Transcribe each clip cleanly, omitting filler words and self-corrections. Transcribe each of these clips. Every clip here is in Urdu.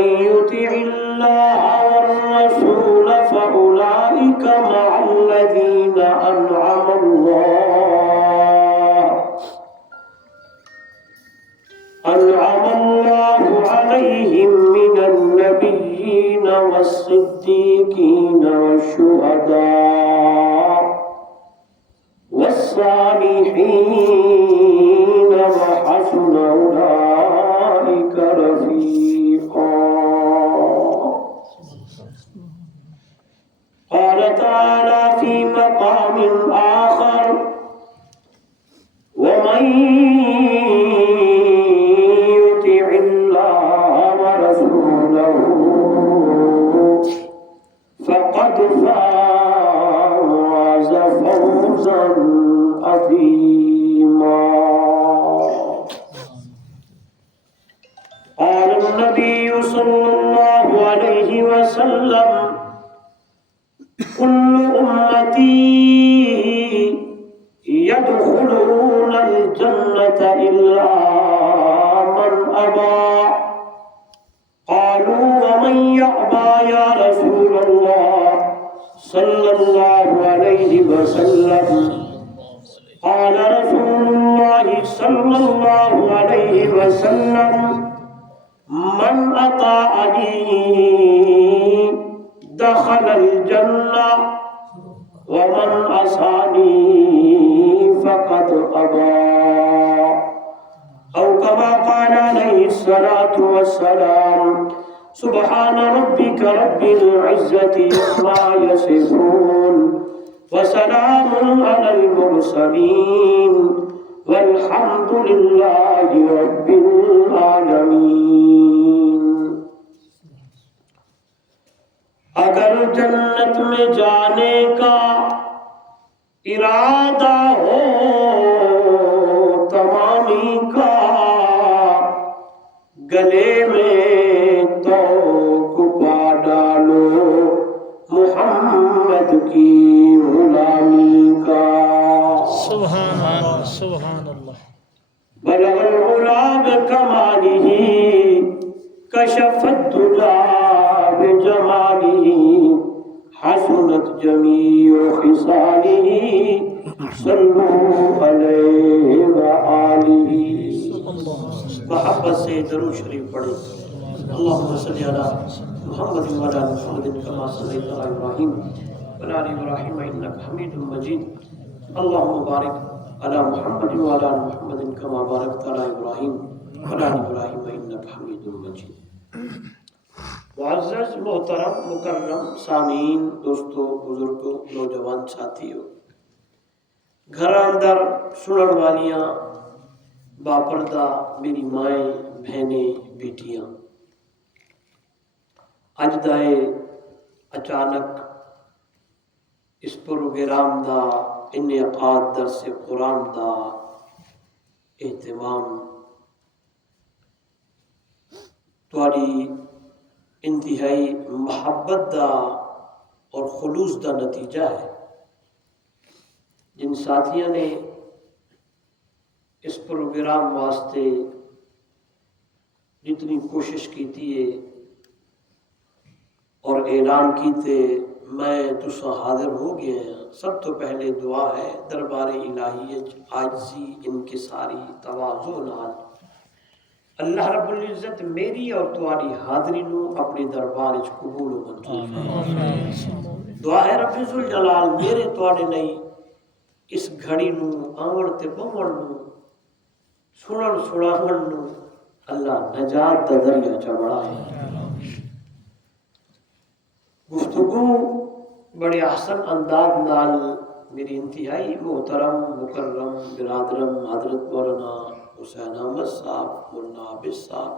ومن يطع الله والرسول فأولئك مع الذين أنعم الله عليهم من النبيين والصديقين والشهداء والصالحين وحسن أولئك رفيقا. قال تعالى في مقام آخر: ومن يطع الله ورسوله فقد فاز فوزا عظيما. قال النبي صلى الله عليه وسلم: كل أمتي يدخلون الجنة إلا من أبى. قالوا: ومن يأبى يا رسول الله صلى الله عليه وسلم؟ قال رسول الله صلى الله عليه وسلم: من أطاعني دخل الجنة ومن عصاني فقد أبى. أو كما قال عليه الصلاة والسلام: سبحان ربك رب العزة عما يصفون وسلام على المرسلين والحمد لله رب العالمين. اگر جنت میں جانے کا ارادہ ہو تمامی کا، گلے میں تو پا ڈالو محمد کی غلامی کا. سبحان اللہ سبحان اللہ. بلغ العلا بکمالہ کشف الدجى بجمالہ حسنت جمیع خصالہ صلوا علیہ وآلہ. محبت سے درود شریف پڑھیں. اللہم صلی علی محمد وعلی آل محمد کما صلیت علی ابراہیم وعلی آل ابراہیم انک حمید مجید. اللہم بارک علی محمد وعلی آل محمد کما بارکت علی ابراہیم وعلی آل ابراہیم انک حمید مجید. معزز محترم مکرم سامعین، دوستو، بزرگوں، نوجوان ساتھیوں، گھر اندر سنن والیاں، باپردہ میری مائیں، بہنیں، بیٹیاں، اج دائے اچانک اس پروگرام دا انعقاد درس قرآن دا اہتمام تواڈی انتہائی محبت دا اور خلوص دا نتیجہ ہے. جن ساتھیوں نے اس پروگرام واسطے جتنی کوشش کیتی ہے اور اعلان کیتے میں تسا حاضر ہو گیا ہیں. سب تو پہلے دعا ہے دربار الہی عاجزی انکساری تواضع نال اللہ رب العزت میری اور تمہاری حاضری نو اپنی دربار وچ قبول و منظور فرمائے. دعا ہے رب ذوالجلال میرے تواڈے نہیں اس گھڑی نو آون تے بہن نو سنن سناون نو اللہ نجات دا ذریعہ چ بڑھائے. گفتگو بڑے احسن انداز نال میری انتہائی محترم مکرم برادرم حضرت مولانا حسین احمد صاحب مولانا عابد صاحب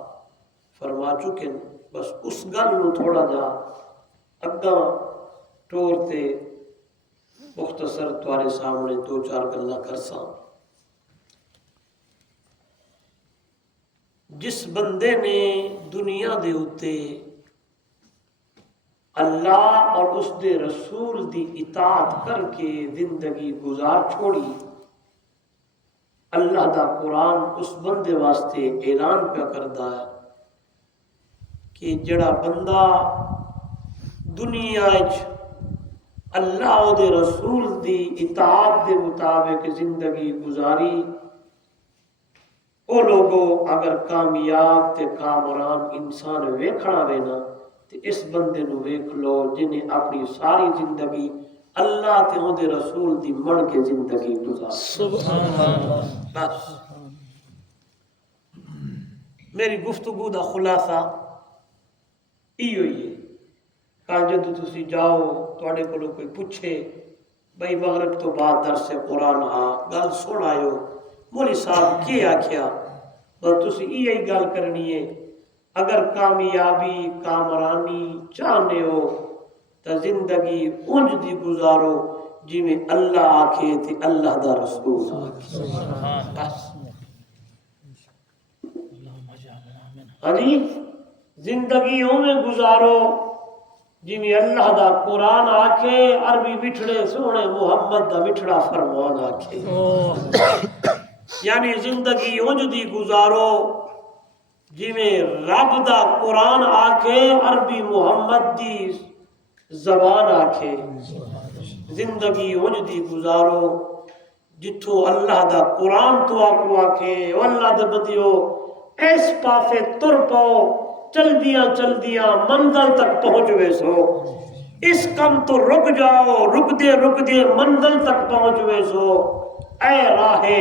فرما چکے. بس اس گل نو تھوڑا جا اگاں ٹور تے مختصر تمہارے سامنے دو چار گلاں کرساں. جس بندے نے دنیا دے اتے اللہ اور اس دے رسول دی اطاعت کر کے زندگی گزار چھوڑی، اللہ دا قرآن اس بندے واسطے اعلان پہ کردا ہے کہ جڑا بندہ دنیا اللہ و دے رسول دی اطاعت دے مطابق زندگی گزاری، او لوگوں اگر کامیاب تے کامران انسان ویکھنا وے نا تے اس بندے نو ویکھ لو جنہیں اپنی ساری زندگی اللہ تے او دے رسول دی من کے زندگی گزاری۔ سبحان اللہ۔ بس میری گفتگو دا خلاصہ ایو ہی ہے۔ کل جدو تسی جاؤ تواڈے کولو کوئی پوچھے بھئی مغرب تو بعد درس قرآن گل سن آئیو مولی صاحب کی آکھیا، بس تسی یہی گل کرنی ہے اگر کامیابی کامرانی چاہنے ہو تو زندگی انج دی گزارو جی میں اللہ آکھے تھی اللہ دا رسول آکھے۔ ہاں جی زندگی میں گزارو جی میں اللہ دا قرآن آکھے، عربی بٹھڑے سونے محمد دا بٹھڑا فرمان آکھے۔ یعنی زندگی انج دی گزارو جی میں رب دا قرآن آکھے، عربی محمد دی زبان آکھے۔ زندگی انج دی گزارو جتھو اللہ دا قرآن تو آکو آکھے او اللہ دے بدیو اس پاسے تر پاؤ، چل دیاں منزل تک پہنچ ویسو، اس کم تو رک جاؤ، رک دے منزل تک پہنچ ویسو۔ اے راہے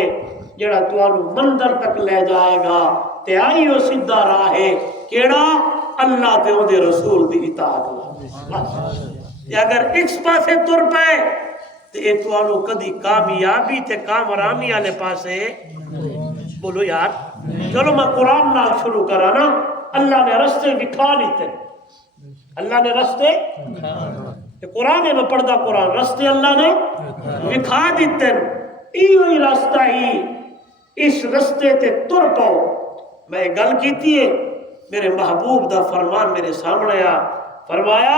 جڑا توانو منزل تک لے جائے گا تے آئیو سیدھا راہے کیڑا اللہ تے او دے رسول دی اطاعت۔ اگر اس پاسے تر پائے تے اے توانو کدی کامیابی تے کامرانی والے پاسے بولو یار چلو میں قرآن نال شروع کرا نا۔ اللہ نے رستے دکھا لیتے، اللہ نے رستے قرآن میں پڑھدا قرآن رستے اللہ نے دکھا دیتے، ایوہی راستہ ہی اس رستے تے تر پاؤ۔ میں گل کیتی ہے میرے محبوب دا فرمان میرے سامنے آ، فرمایا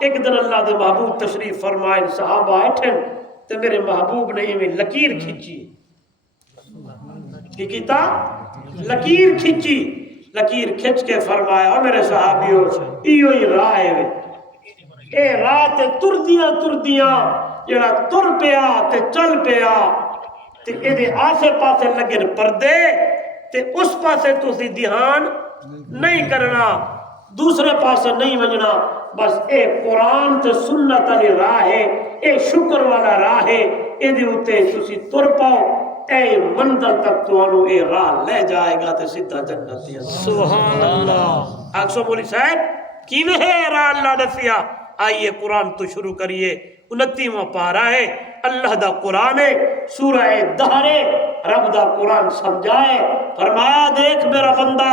ایک دن اللہ دے محبوب تشریف فرمائے صحابہ اٹھن تے میرے محبوب نے ایویں لکیر کھچی، کی کیتا لکیر کھچی، لکیر کھچ کے فرمایا میرے صحابیوں ایو ہی راہ ہے، اے راہ تے تردیاں جڑا تر پیا تے چل پیا تے اے دے آسے پاسے لگے پردے تے اس پاسے تسی دھیان نہیں کرنا، دوسرے پاسے نہیں وجنا، بس اے قرآن تے سنت والی راہ ہے، اے شکر والا راہ ہے، اے دے اوتے تسی تر پاؤ، اے منزل تک توانو اے راہ لے جائے گا تے سیدھا جنت دی۔ سبحان اللہ۔ آکسو مولی صاحب کیویں ہے راہ اللہ دسیا؟ آئیے قرآن تو شروع کریے، 29واں پارہ ہے، اللہ دا قرآن ہے، سورہ دہر ہے، رب دا قرآن سمجھائے، فرمایا دیکھ میرا بندہ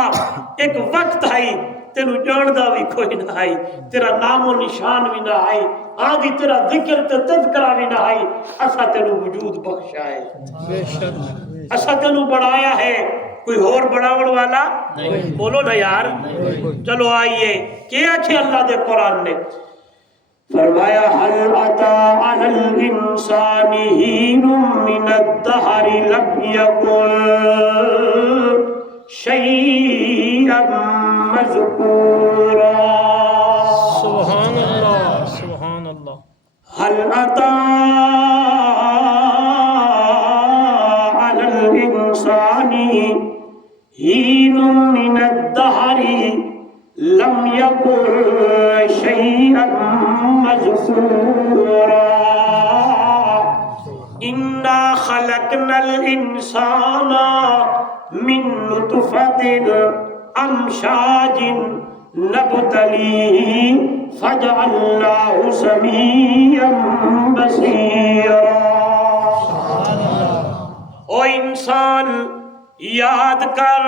ایک وقت آئی تینو جاندا بھی کوئی نہ آئی، تیرا نام و نشان بھی نہ آئی، آدھی تیرا ذکر تے تذکرہ بھی نہ آئی، اسا تینو وجود بخشا ہے، اسا تینو بڑھایا ہے، کوئی اور بڑھاون والا بولو نا یار۔ چلو آئیے کیا چھے اللہ دے قرآن نے فرمایا حل اتا علی الانسان حین من الدہر لم یکن شیئا مذکورا۔ سبحان اللہ سبحان اللہ۔ حل اتا علی الانسان حین من الدہر لم یکن شیئا مذکورا انا خلقنا الانسان من نطفۃ امشاج نبتلیہ فجعلناہ سمیعا بصیرا۔ او انسان یاد کر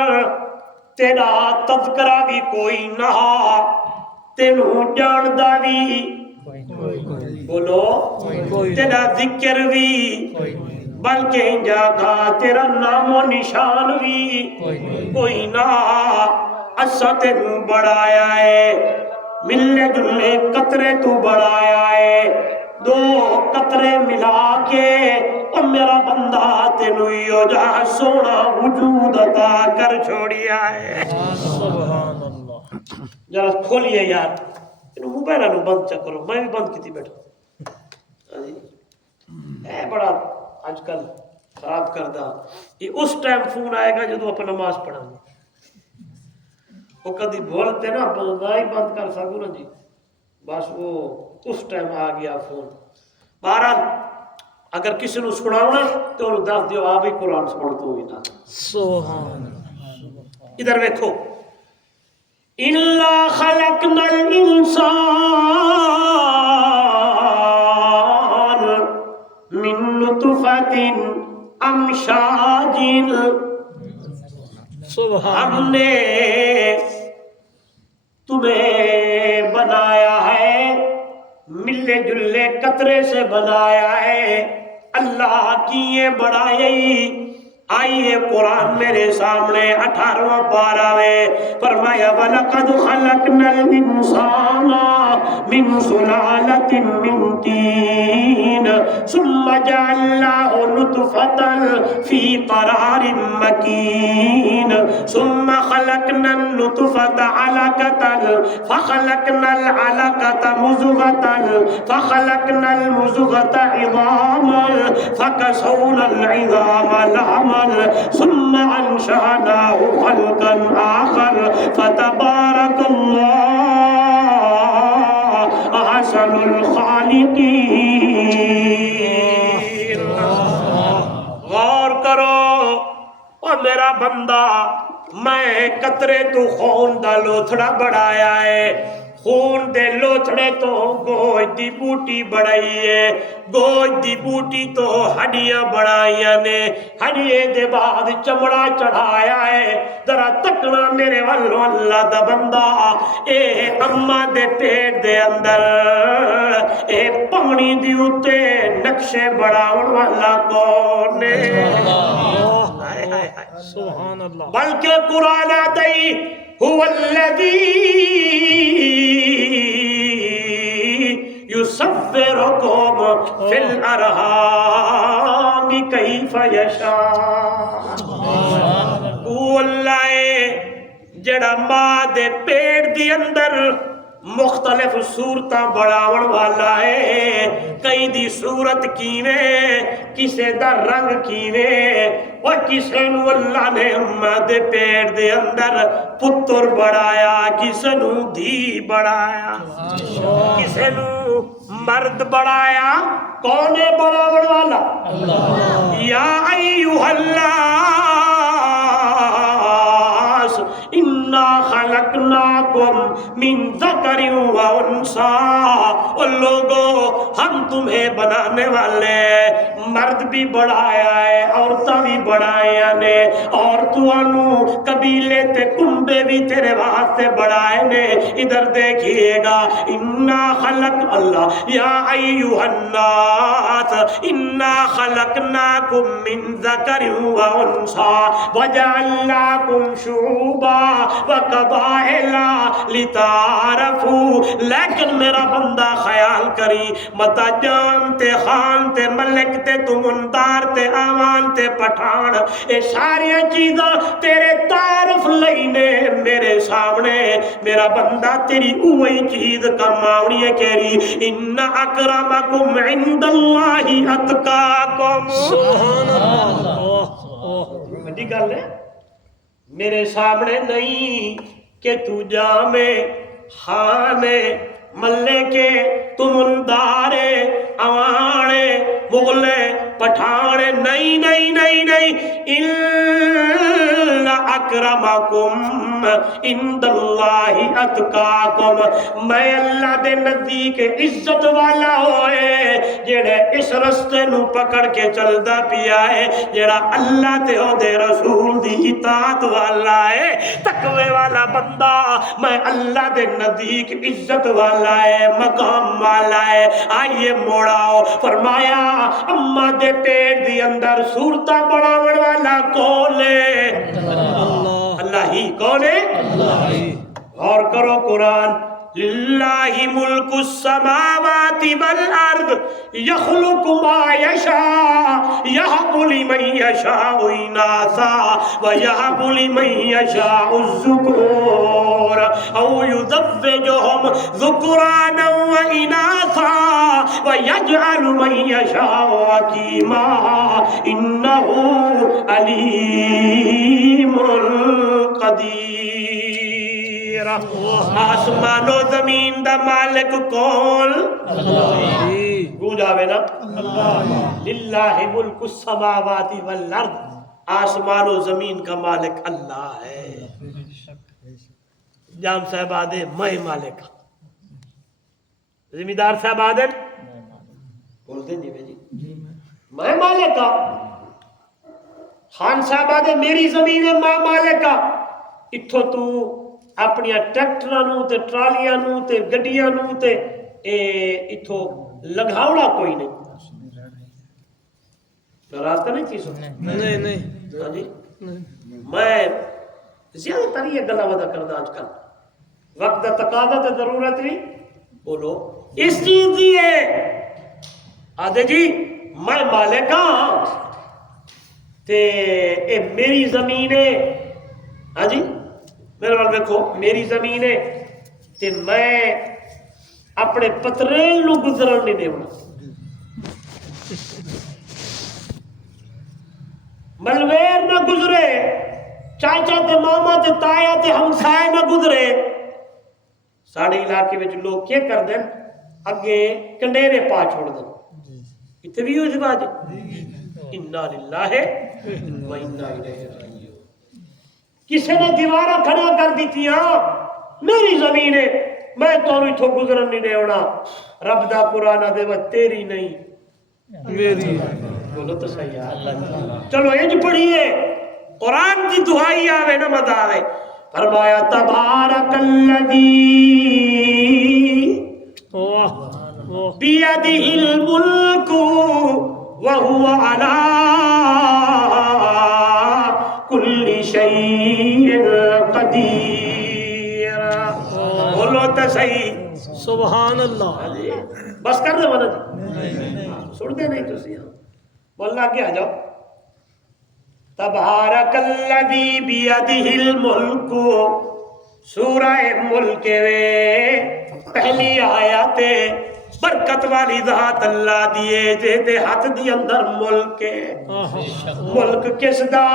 تیرا تذکرہ بھی کوئی نہ، تینوں جاندا بھی بولو تیرا ذکر بھی، بلکہ جاگا تیرا نام و نشان بھی کوئی نہ، اسا تینوں بڑھایا ہے، ملنے جلنے قطرے تو بڑھایا ہے، دو قطرے ملا کے او میرا بندہ تینوں یو جا سونا وجود عطا کر چھوڑیا ہے۔ سبحان اللہ۔ ذرا کھولیے یار موبائل بند چا کرو میں بھی بند کی بیٹھا ہاں جی اے بڑا اج کل خراب کردہ یہ اس ٹائم فون آئے گا جدو اپنا نماز پڑھا گے وہ کدی بولتے نا نہ ہی بند کر سکوں نا جی بس وہ اس ٹائم آ گیا فون بہرحال اگر کسی نے سناونا تو انہوں دس دیو آپ ہی قرآن سن تو بھی نہ سبحان ادھر دیکھو اِلَّا خَلَقْنَا الْإِنسَانَ مِن نُطْفَةٍ أَمْشَاجٍ سبحان ہم نے تمہیں بنایا ہے ملے جلے قطرے سے بنایا ہے اللہ کی یہ بڑائی آئیے قرآن میرے سامنے 18واں پارہ میں فرمایا وَلَقَدْ خَلَقْنَا الْإِنسَانَ مِنْ سُلَالَةٍ مِنْ طِينٍ ثُمَّ جَعَلْنَاهُ نُطْفَةً فِي قَرَارٍ مَكِينٍ ثُمَّ خَلَقْنَا النُّطْفَةَ عَلَقَةً فَخَلَقْنَا الْعَلَقَةَ مُضْغَةً فَخَلَقْنَا الْمُضْغَةَ عِظَامًا فَكَسَوْنَا الْعِظَامَ لَحْمًا ثم أنشأناه خلقا آخر فتبارك الله أحسن الخالقين غور کرو او میرا بندہ میں قطرے تو خون دا لوتھڑا بڑھایا ہے خون دے لوتھڑے تو گوشت دی بوٹی بڑھائی ہے گوشت دی بوٹی تو ہڈیاں بڑھائیاں نے ہڈیے دے بعد چمڑا چڑھایا ہے ذرا تکنا میرے والو اللہ دا بندہ اے اماں دے پیٹ دے اندر اے پمڑی دی اتے نقشے بڑھاؤن والا کون ہے سبحان اللہ بلکہ قرآن آتی هو الذی يصوركم في الارحام كيف يشاء وہ اللہ ہے جڑا ماں دے پیٹ دی اندر مختلف صورتاں بڑھاون والا ہے کئی دی صورت کیویں کسے دا رنگ کیویں اور کسے نو اللہ نے اماں دے پیٹ دے اندر پتر بڑھایا کسے نو دھی بڑھایا کسے نو مرد بڑھایا کون ہے بڑھاون والا اللہ یا ایھا الناس انا خلقناکم من ذکر و انثی اور لوگوں ہم تمہیں بنانے والے مرد بھی بڑھایا ہے عورتاں بھی بڑھایا نے اور توانو قبیلے تے کنبے بھی تیرے واسطے بڑھائے نے ادھر دیکھئے گا انا خلق اللہ یا ایھا الناس انا خلقناکم من ذکر و انثی وجعلناکم شعوبا وقبائل لتعارفوا لیکن میرا بندہ خیال کری متا جان تے خان تے ملک تے تمندار تے آوان تے پٹھان اے ساری چیزاں تیرے تعارف لینے میرے سامنے میرا بندہ تیری اوہی چیز کماؤنی ہے کہری ان اکرمکم عند اللہ اتقاکم سبحان اللہ بڑی گل ہے میرے سامنے نہیں کہ تو جامے خانے ملے کے تمندارے اوانے مغلے پٹھانے نہیں نہیں نہیں نہیں الا اکرمکم عند اللہ اتقاکم میں اللہ دے نزدیک عزت والا ہوئے جڑے اس رستے نو پکڑ کے چلدا پیا ہے جڑا اللہ تے او دے رسول دی اطاعت والا ہے تقوی والا بندہ میں اللہ دے نزدیک عزت والا ہے مقام والا ہے آئیے موڑاؤ فرمایا اماں دے پیٹ دی اندر صورتاں بڑھاون والا کون ہے اللہ ہی کون ہے اور کرو قرآن للہ ملک السماوات والارض یخلق ما یشاء یہب لمن یشاء اناثا ویہب لمن یشاء الذکور او یزوجہم ذکرانا واناثا ویجعل من یشاء عقیما انہ علیم قدیر۔ آسمان و زمین دا مالک کون؟ گونج آوے نا للہ ملک السماوات والارض، آسمان و زمین کا مالک اللہ ہے۔ جام صاحب آدھے میں مالک، زمیندار صاحب آدھے بول دیں جی میں مالک ہاں، خان صاحب آدھے میری زمین ہے میں مالک ہاں، اتھو تو اپنی ٹریکٹراں نوں تے ٹرالیاں نوں تے گڈیاں نوں تے اتھو لگاونا کوئی نہیں۔ ناراض تو نہیں تھی سو؟ نہیں ہاں جی میں زیادہ تر یہ گلا ودا کردا آج کل وقت دا تقاضا تے ضرورت نہیں بولو اس چیز دی ہے آدھے جی میں مالک ہاں تے اے میری زمین ہے، ہاں جی میرے وال دیکھو میری زمین ہے تے میں اپنے پتریل نو گزرن نہیں دیونا، ملویر نہ گزرے، چاچا تے ماما تے تایا تے ہمسائے نہ گزرے۔ ساڑھے علاقے میں لوگ کیا کر دیں اگے کنڈیرے پا چھوڑ دیں، اتنے بھی ہوئی بات انا للہ و انا الیہ راجعون۔ کسی نے دیوارہ کھڑا کر دی تھی ہاں میری زمین ہے میں تو اتھو گزرن نہیں دے ہونا، رب دا قرآن دے وہ تیری نہیں میری، بولو تو صحیح ہے۔ چلو انج پڑھیے قرآن کی دعائی آوے نہ مد آوے، فرمایا تبارک الذی بیدہ الملک وہو علی کل شیء قدیر۔ بولو تو صحیح سبحان اللہ۔ بس کر دے مدد سن دے نہیں تسی مولا آگے آ جاؤ۔ تبارک الذی بیدہ الملک، سورہ ملک وے پہلی آیات برکت والی ذات اللہ دیے جے دے ہاتھ دی اندر ملک ہے۔ ملک کس دا؟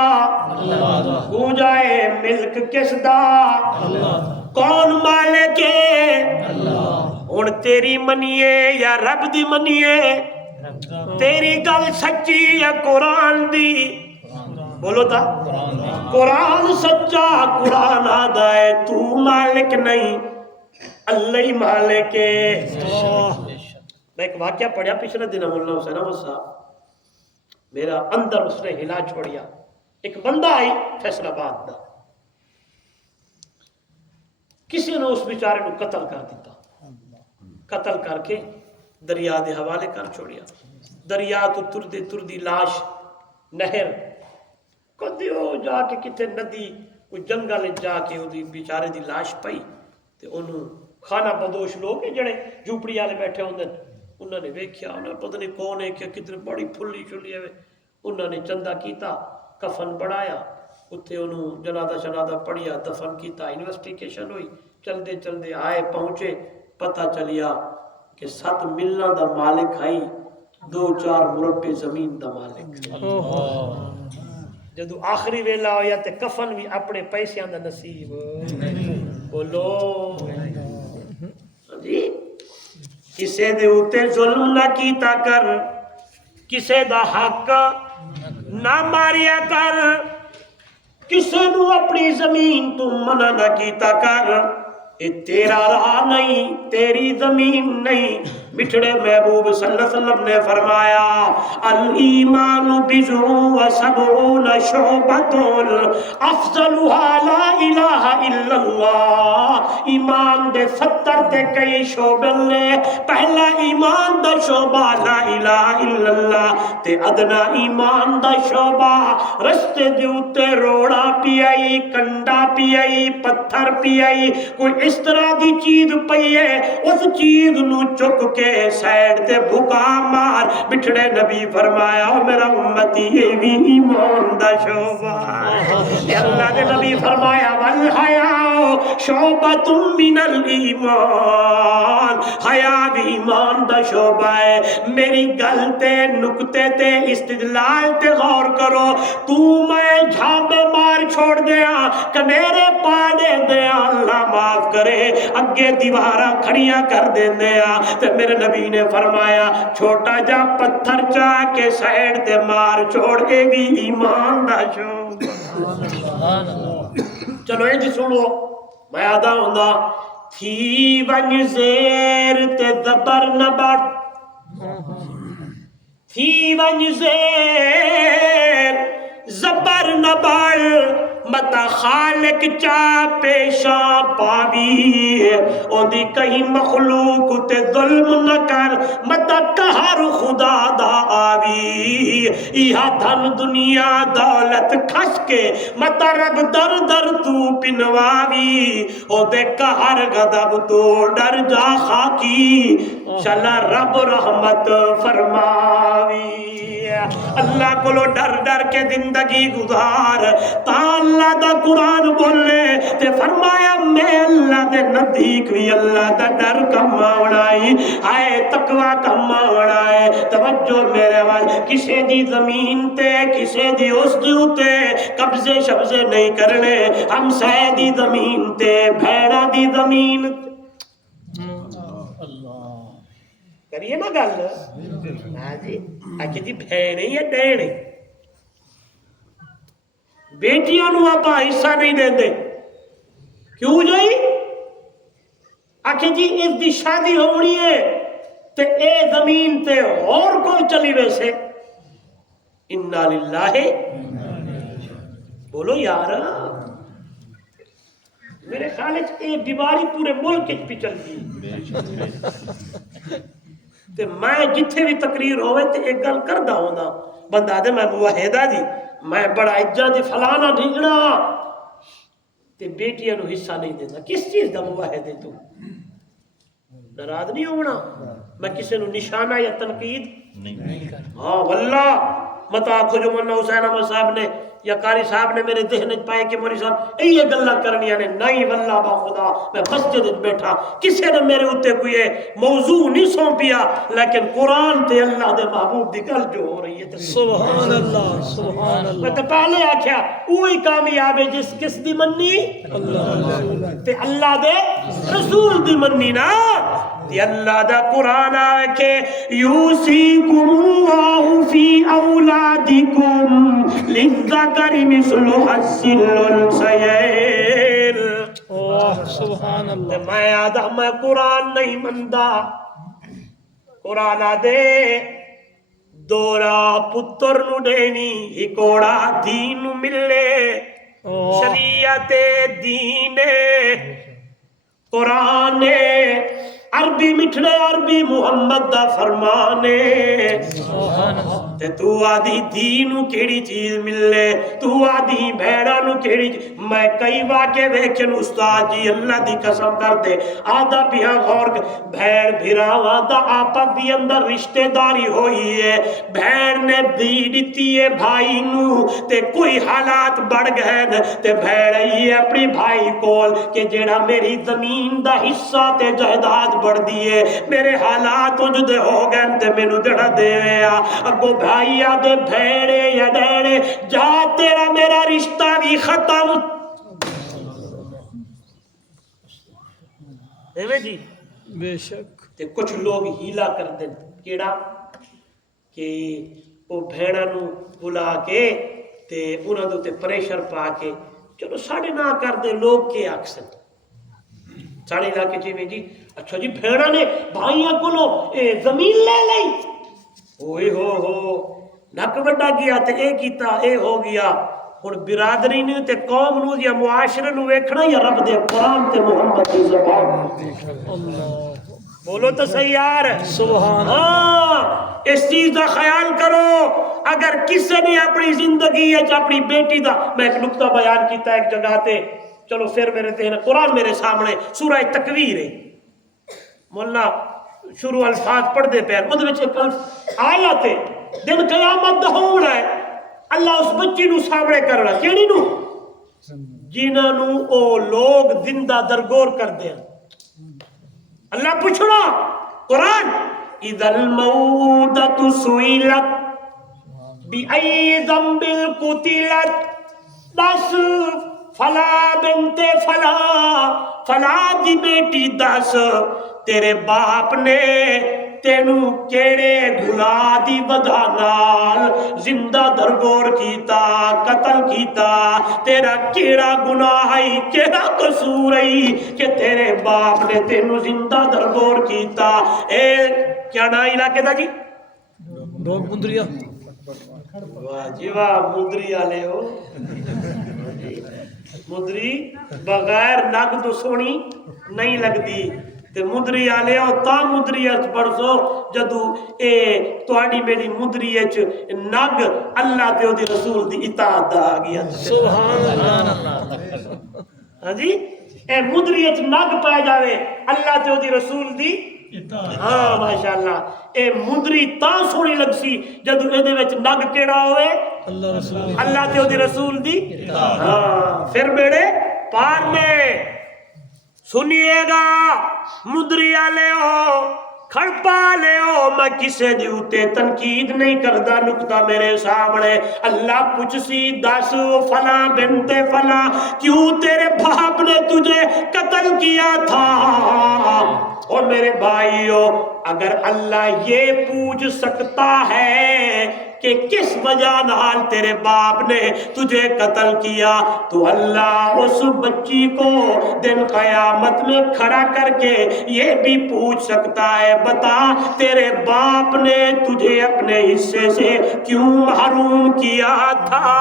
گونجائے ملک کس دا؟ کون مالک ہے؟ ہن تیری منیے یا رب دی منیے، تیری گل سچی یا قرآن دی؟ بولو تا قرآن سچا، قرآن آدھا ہے تو مالک نہیں اللہ ہی مالک ہے۔ میں ایک واقعہ پڑھیا پچھلے دن مولانا حسین احمد صاحب، میرا اندر اس نے ہلا چھوڑیا۔ ایک بندہ آئی فیصل آباد دا، کسی نے اس بیچارے کو قتل کر دیتا، قتل کر کے دریا دے حوالے کر چھوڑیا۔ دریا تو تردی تردی لاش نہر کدی ہو جا کے کتے ندی کوئی جنگل جا کے وہ بیچارے دی لاش پئی تے انہوں کھانا بدوش لوگ جڑے جھوپڑی والے بیٹھے ہوندے انہوں نے ویکھیا، انہوں نے پتہ نہیں کون ہے کہ کدھر بڑی پھلی چلی ہے، انہوں نے چندہ کیتا، کفن بڑھایا، اتھے انہوں جنازہ شنازہ پڑھیا، دفن کیتا، انویسٹیگیشن ہوئی، چلدے چلدے آئے پہنچے، پتہ چلیا کہ 7 ملنا دا مالک آئی، 2-4 مربع زمین دا مالک۔ جدو آخری ویلا ہویا تے کفن بھی اپنے پیسیاں دا نصیب۔ بولو جی کسے دے اوتے ظلم نہ کیتا کر، کسے دا حق نہ ماریا کر، کسے نو اپنی زمین تو منع نہ کیتا کر، اے تیرا راہ نہیں، تیری زمین نہیں۔ بچھڑے محبوب صلی اللہ علیہ وسلم نے فرمایا الایمان بضع و 70 شعبۃ افضلها لا الہ الا اللہ۔ ایمان دے 70 تے کئی شعبے نے، پہلا ایمان دا شعبہ لا الہ الا اللہ تے ادنا ایمان دا شعبہ رستے دے اوتے روڑا پی آئی، کنڈا پی آئی، پتھر پی آئی، کوئی اس طرح دی چیز پئی ہے اس چیز نو چک کے سائڈ تے بھکا مار بٹھڑے نبی فرمایا میرا امتی یہ بھی ایمان دا شعبہ اللہ دے نبی فرمایا والحیا شعبۃ من الایمان حیا بھی ایمان دا شعبہ ہے میری گل تے نکتے تے استدلال تے غور کرو تو میں جھابے مار چھوڑ دیا کنیرے پا دے دیا اللہ معاف کرے اگے دیوارہ کھڑیاں کر دے دیا تے میرے نبی نے فرمایا چھوٹا جا پتھر چاہ کے سائڈ تے مار چھوڑ کے بھی ایمان دا شعبہ چلو اے جی سنو میں آدھا ہوندہ تھی ونج زیر تے دبر نبڑ تھی ونج زیر زبر نبڑ متا خالق چا پیشاں پاوی او دی کہیں مخلوق تے ظلم نہ کر متا قہر خدا دا آوی ایہا دھن دنیا دولت کھس کے متا رب در در تو پنواوی او دے قہر غضب تو ڈر جا خاکی چلا رب رحمت فرماوی اللہ کو لو ڈر ڈر کے زندگی گزار تا اللہ دا قرآن بولے تے فرمایا میں اللہ دے نزدیک بھی اللہ دا ڈر کم آوڑائی آئے تقوی کم آوڑائے توجہ میرے وال کسے دی زمین تے کسے دی اس دیوتے قبضے شبزے نہیں کرنے ہم سہ دی زمین تے بھیڑا دی زمین کریے نا گل ہاں جی آکے دی بھیڑے یا ڈیڑے بیٹیاں نو آپ حصہ نہیں دے دے کیوں جائی آکے جی اس دی شادی ہونی ہے تے اے زمین تے اور کوئی چلی ویسے انا للہ بولو یار میرے خیال اے بیماری پورے ملک پہ چل گئی تے میں جتھے بھی تقریر ہوئے تے ایک گل کردہ ہونا بندہ دے میں موحدہ دی میں بڑا اجا دی فلانا ڈھنگنا تے بیٹیاں نو حصہ نہیں دینا کس چیز دا موحد ہے تو ناراض نہیں ہونا میں کسی نو نشانہ یا تنقید نہیں ہاں واللہ متا آکھو جو مولانا حسین احمد صاحب نے یا قاری صاحب نے میرے ذہن پائے کہ موری صاحب یہ گلہ کرنی نے نہیں واللہ با خدا میں مسجد بیٹھا کسی نے میرے ہوتے کوئی موضوع نہیں سونپیا لیکن قرآن تے اللہ دے محبوب دی گل جو ہو رہی ہے سبحان اللہ سبحان اللہ میں تو پہلے آکھیا وہی کامیاب ہے جس کس دی منی اللہ تے اللہ دے رسول دی منی نا تے اللہ دا قرآن آئے کہ یوسیکم اللہ فی اولادکم للذکر مثل حظ الانثیین سبحان اللہ میں آدھا میں قرآن نہیں مندہ قرآن آدھے دورا پتر نو دینی ہکوڑا دین ملے شریعت دین قرآن عربی مٹھڑے عربی محمد دا فرمانے تے تو آدھی دینو کیڑی چیز ملے تو آدھی بھیڑا نو کیڑی میں کئی واقعے ویکھن استاد جی اللہ دی قسم کر دے آدھا پیہا غور بھیڑ بھراواں دا آپس دی اندر رشتہ داری ہوئی ہے بھیڑ نے دی دتی ہے بھائی نو تے کوئی حالات بڑھ گئے تے بھیڑ ہی اپنی بھائی کول کہ جیڑا میری زمین دا حصہ تے جائیداد بڑھ دیے میرے حالات جدے ہو گئے تے مینوں دڑا دے اگو بھائی آدھے بھیڑے یا ڈیڑے جا تیرا میرا رشتہ بھی ختم ایویں جی بے شک تے کچھ لوگ ہیلا کر دیں کیڑا کہ وہ بھیڑا نو بلا کے تے انہاں دے تے پریشر پا کے چلو ساڑھے نہ کر دے لوگ کے اکثر ساڑھے علاقے چی میں جی اچھا جی بھیڑا نے بھائیاں کو لو زمین لے لئی ہوئے ہو نک بڑا گیا تے اے کیتا اے ہو گیا اور برادری نے تے قوم نو یا معاشرے نو ویکھنا یا رب دے قرآن تے محمد کی زبان بولو تو صحیح یار سبحان ہاں اس چیز دا خیال کرو اگر کسی نے اپنی زندگی یا اپنی بیٹی دا میں ایک نقطہ بیان کیتا ایک جگہ تے چلو پھر میرے ذہن قرآن میرے سامنے سورہ تکویر ہے مولا شروع الفاظ پڑھ دے پیر وہ ایک آیت ہے دن قیامت دا ہونا ہے اللہ اس بچی نو سامنے کرنا کیڑی نو جنہاں نو او لوگ زندہ درگور کر دیں اللہ پوچھنا قرآن اذا الموءودۃ سئلت بأي ذنب قتلت دس فلا بنت فلا دی بیٹی دس تیرے باپ نے تینو کیڑے گناہ دی وجہ نال زندہ درگور کیتا قتل کیتا تیرا کیڑا گناہ ہے کیڑا قصور ہے کہ تیرے باپ نے تینو زندہ درگور کیتا اے کیا نا علاقے دا جی ڈوگ مندریا واہ جی واہ مندری والے ہو مندری بغیر نگ تو سونی نہیں لگتی تے مندری والے ہو تا مندری اچ پڑھو جدو اے تواڈی میری مندری اچ نگ اللہ تے اودی رسول دی اطاعت دا آ گیا سبحان اللہ ہاں جی اے مندری اچ نگ پے جاوے اللہ تے اودی رسول دی ہاں ماشاءاللہ اے مندری تا سونی لگ سی جدو اے دے وچ نگ کیڑا ہوئے اللہ تے اودی رسول دی ہاں پھر میرے پار میں سنیے گا مدری والے ہو کھڑ پا لے ہو میں کسے دی اتے تنقید نہیں کردا نکتہ میرے سامنے اللہ پوچھسی دس فلاں بنت فلاں کیوں تیرے باپ نے تجھے قتل کیا تھا اور میرے بھائیو اگر اللہ یہ پوچھ سکتا ہے کہ کس وجہ نال تیرے باپ نے تجھے قتل کیا تو اللہ اس بچی کو دن قیامت میں کھڑا کر کے یہ بھی پوچھ سکتا ہے بتا تیرے باپ نے تجھے اپنے حصے سے کیوں محروم کیا تھا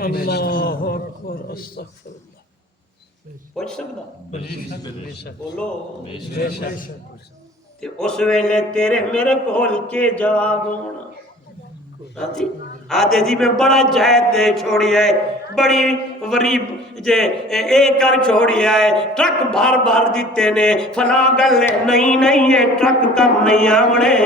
اللہ اکبر استغفر اللہ پوچھ سکتا بولو تے اس ویلے تیرے میرے کول کے جواب ہونا آدھے جی میں بڑا جہد دے چھوڑی ہے بڑی غریب جے ایک کر چھوڑی ہے ٹرک بھار بھار دیتے نے فلاں گل نہیں ہے ٹرک کم نہیں آوڑے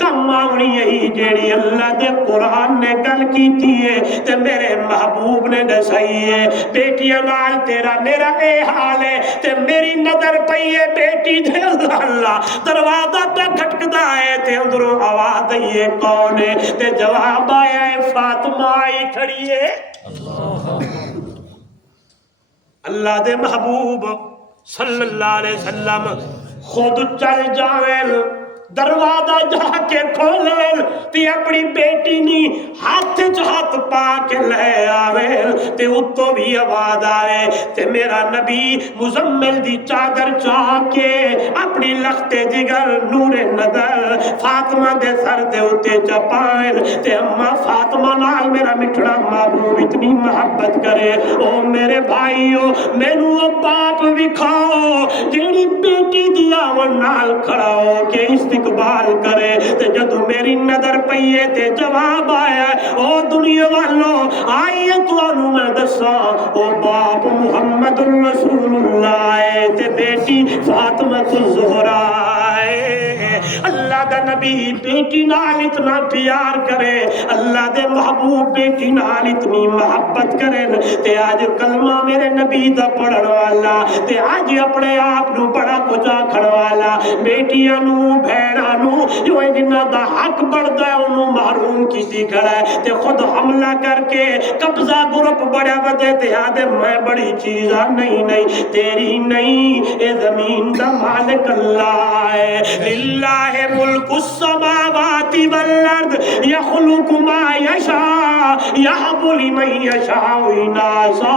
کم آوڑی یہی جیڑی اللہ دے قرآن نے گل کی تھی ہے تے میرے محبوب نے دسائی ہے بیٹیاں نال تیرا میرا اے حال ہے تے میری نظر پئی ہے بیٹی دے اللہ دروازہ پہ کھٹکدا ہے تے اندروں آواز آئی ہے کون ہے تے جواب آیا ہے فاطمہ آئی کھڑی ہے اللہ دے محبوب صلی اللہ علیہ وسلم خود چل جاویں دروازہ جا کے کھولیں تے اپنی بیٹی نی ہاتھ ہاتھ پا کے لے آویں تے اتو بھی آواز آئے تے میرا نبی مزمل دی چادر چاہ کے اپنی لخت جگر نور نظر فاطمہ دے سر دے اتے چپائیں تے اماں فاطمہ نال میرا مٹھڑا محبوب اتنی محبت کرے او میرے بھائیو مینوں او باپ وکھاؤ جیڑی بیٹی دی آون نال کھڑا ہو کے استقبال کرے تے جدو میری نظر پئیے تے جواب آیا او دنیا والوں آئیے توانو میں دسا او باپ محمد رسول اللہ تے بیٹی فاطمہ الزہرا اللہ دا نبی بیٹی نال اتنا پیار کرے اللہ دے محبوب بیٹی نال اتنی محبت کریں تے آج کلمہ میرے نبی دا پڑھن والا تے آج اپنے آپ نو بڑا کچھ آکھن والا بیٹیاں نو بھیڑاں نو جو جنہ دا حق بڑھدا ہے انہوں محروم کیتی کھڑا ہے تے خود حملہ کر کے قبضہ گروپ بڑا ودے تے آدھے میں بڑی چیزاں نہیں تیری نہیں اے زمین دا مالک اللہ ہے للہ ملک السماوات والارض یخلق ما یشاء یہب لمن یشاء اناسا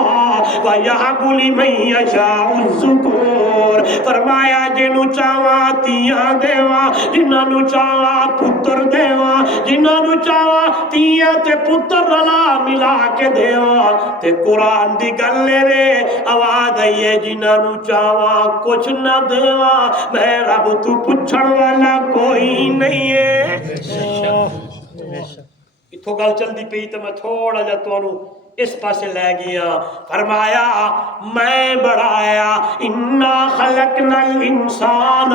ویہب لمن یشاء الذکور فرمایا جنو چاواں تیاں دیواں جنہاں نو چاواں پتر دیواں جنہاں نو چاواں تیاں تے پتر رلا ملا کے دیواں تے قرآن دی گل وے آواز آئی ہے جنہاں نو چاواں کچھ نہ دیواں میں رب تو پوچھن والا کوئی نہیں ہے اتھوں گل چلدی پئی تے میں تھوڑا جا تانوں اس پاسے لے گیا، فرمایا میں بڑھایا، انا خلقنا الانسان،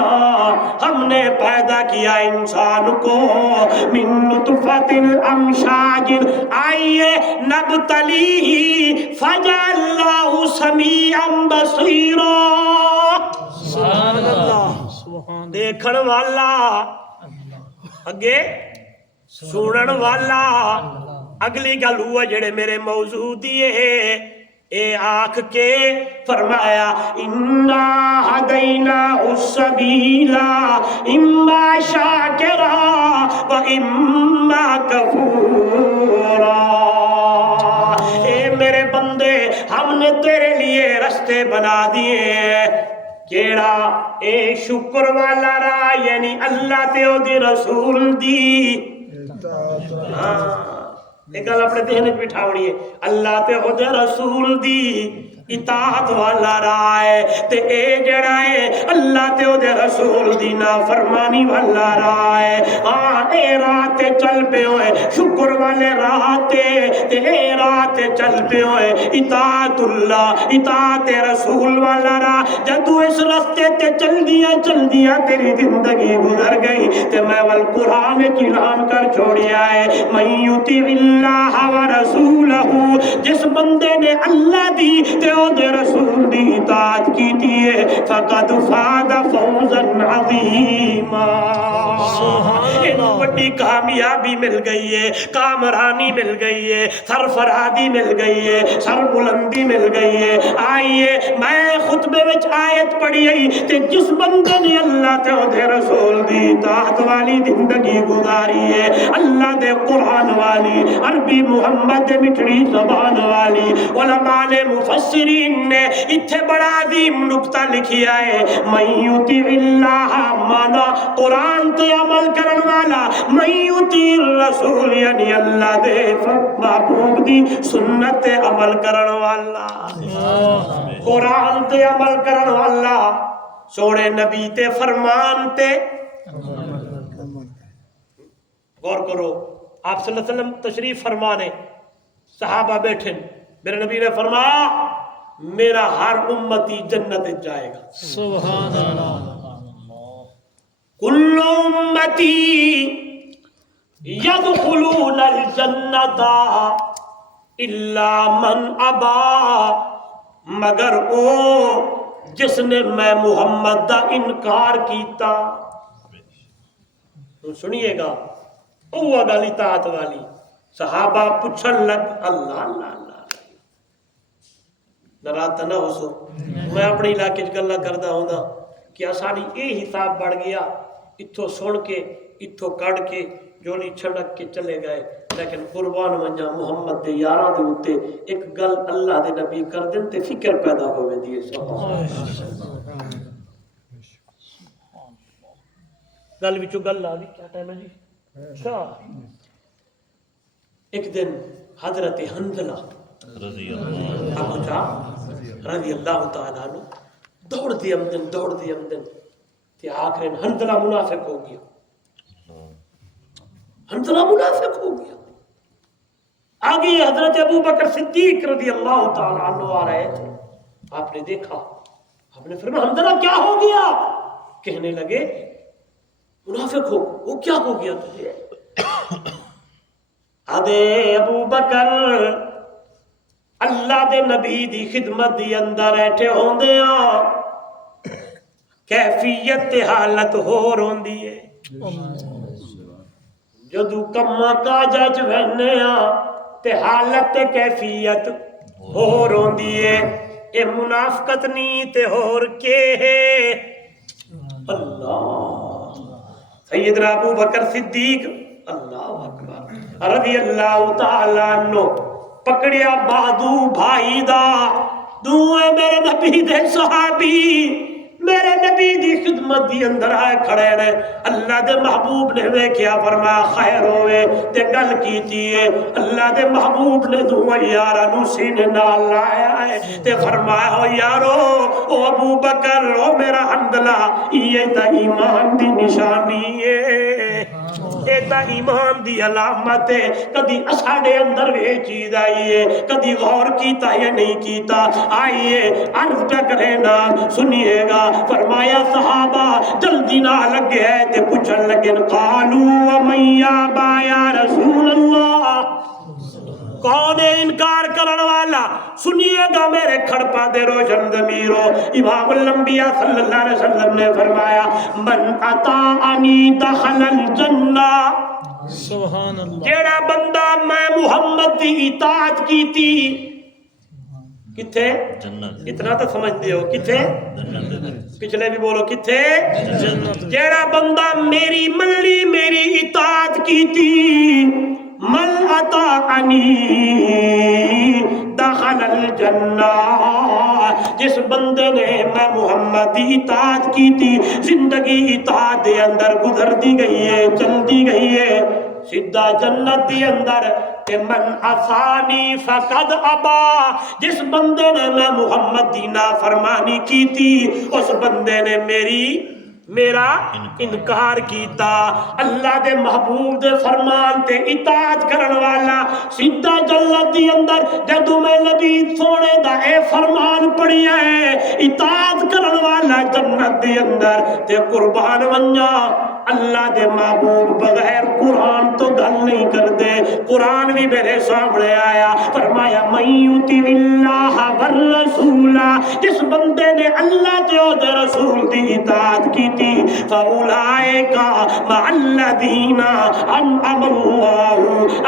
ہم نے پیدا کیا انسان کو، من نطفۃ امشاج، آئیے نبتلیہ فجعلناہ سمیعا بصیرا۔ سبحان اللہ، سبحان دیکھن والا اگے سنن والا، اگلی گل ہوا جڑے میرے موضوع دیے اے آکھ کے فرمایا انا ہدیناہ السبیل اما شاکرا و اما کفورا۔ اے میرے بندے ہم نے تیرے لیے رستے بنا دیے، کیڑا اے شکر والا راہ، یعنی اللہ تے او دی رسول دی، ہاں ایک گل اپنے ذہن وچ بٹھاونی ہے، اللہ تے او دے رسول دی اطاعت والا راہ ہے، تے اے جڑا ہے اللہ تے او دے رسول دی نافرمانی والا راہ ہے۔ ہاں اے راہ تے چل پے ہوئے شکر والے راہ تے اے راہ تے چل پے ہوئے اطاعت اللہ اطاعت رسول والا راہ۔ جدو اس رستے تے چل دیا تیری زندگی گزر گئی تے میں والقرآن اعلان کر چھوڑیا ہے، من یطع اللہ و رسولہ، جس بندے نے اللہ دی تے او دے رسول دی اطاعت کیتی ہے، فقد فاز فوزا عظیما، اینو بڑی کامیابی مل گئی ہے، کامرانی مل گئی ہے، سرفرادی مل گئی ہے، سر بلندی مل گئی ہے۔ آئیے میں خطبے وچ آیت پڑھی ہے تے جس بندے نے اللہ تے او دے رسول دی اطاعت والی زندگی گزاری ہے، اللہ دے قرآن والی، عربی محمد دے مٹھڑی زبان والی، علماء نے مفسرین نے اتھے بڑا عظیم نکتہ لکھیا ہے، من یطع اللہ، مانا قرآن تے عمل کرن والا، من یطع الرسول یعنی اللہ دے محبوب دی سنت تے عمل کرن والا، قرآن تے عمل کرن والا، سونے نبی تے فرمان تے غور کرو۔ آپ صلی اللہ علیہ وسلم تشریف فرمانے، صحابہ بیٹھے، میرے نبی نے فرمایا میرا ہر امتی جنت جائے گا، سبحان اللہ، کل امتی یدخلون الجنت الا من ابا، مگر او جس نے میں محمد دا انکار کیتا۔ سنیے گا او گل اطاعت والی، صحابہ پوچھن لگ اللہ اللہ اللہ، ناراض نہ ہو سو، میں اپنے علاقے چ گلا کردا ہوندا کہ ساڈی یہ حساب بڑھ گیا، اتھوں سن کے اتھوں کڈ کے جولی چھڑک کے چلے گئے، لیکن قربان منجا محمد دے یاراں دے اوتے ایک گل اللہ دے نبی کر دین تے فکر پیدا ہوے دی ہے۔ گل وچوں گل آ گئی، کیا ٹائم ہے جی؟ اچھا، ایک دن حضرت حنظلہ رضی اللہ تعالیٰ عنہ دوڑ دی آمدن تے آخر حنظلہ منافق ہو گیا، حنظلہ منافق ہو گیا۔ آگے حضرت ابو بکر صدیق رضی اللہ تعالیٰ عنہ آ رہے تھے، آپ نے دیکھا، آپ نے فرمایا حنظلہ کیا ہو گیا؟ کہنے لگے منافق ہو، وہ کیا ہو گیا تجھے؟ آدھے ابو بکر اللہ دے نبی دی خدمت دی اندر ایٹھے ہوندے ہاں، کیفیت تے حالت ہو روندی ہے، جدو کما کاجا چ وہنے ہاں تے حالت تے کیفیت ہو روندی ہے، اے منافقت نہیں تے ہور کے ہے۔ اللہ، سیدنا ابو بکر صدیق اللہ اکبر رضی اللہ تعالیٰ عنہ پکڑیا بہادو بھائی دا، دوئے میرے نبی دے صحابی میرے نبی دی خدمت دی اندر آئے کھڑے نے، اللہ دے محبوب نے ویکھیا، فرمایا خیر ہوئے تے گل کیتی ہے، اللہ دے محبوب نے دوئے یارہ نو سینے نال لایا ہے تے فرمایا ہو یارو او ابو بکر او میرا حنظلہ، یہ تا ایمان دی نشانی ہے، تا ایمان دی علامت ہے. کدی اساڑے اندر وہ چیز آئی ہے, کدی غور کیتا یا نہیں کیتا. آئیے عرض پہ کرے نا, سنیے گا. فرمایا صحابہ جلدی نہ لگے ہے تے پوچھن لگے قالوا ومن یابا یا رسول اللہ, کون ہے انکار کرنے والا؟ سنیے گا میرے کھڑپا دے روشن ضمیرو. امام الانبیاء صلی اللہ علیہ وسلم نے فرمایا من اطاعنی دخل الجنہ, سبحان اللہ. جیڑا بندہ میں محمد دی اطاعت کی تھی کتھے جنت, اتنا تو سمجھ دیو کتھے, پچھلے بھی بولو کتھے جنت. جیڑا بندہ میری ملی میری اطاعت کی تھی, من اطاعنی دخل الجنہ, جس بندے نے میں محمد کی اطاعت کی تھی زندگی اطاعت دے اندر گزر دی گئی ہے, چل دی گئی ہے سیدھا جنت دی اندر. کہ من عصانی فقد ابا, جس بندے نے میں محمد دی نافرمانی کی تھی اس بندے نے میرا انکار کیتا. اللہ دے محبوب دے فرمان تے اطاعت کرن والا سیدھا جنت دی اندر. جدو میں نبی سونے دا اے فرمان پڑھیا ہے اطاعت کرن والا جنت دی اندر, تے قربان ونجا اللہ دے محبوب بغیر قرآن تو گل نہیں کر دے. قرآن بھی میرے سامنے آیا. فرمایا من یطع اللہ والرسول, جس بندے نے اللہ تے او دے رسول دی اطاعت کی تھی فاولئک مع الذین انعم اللہ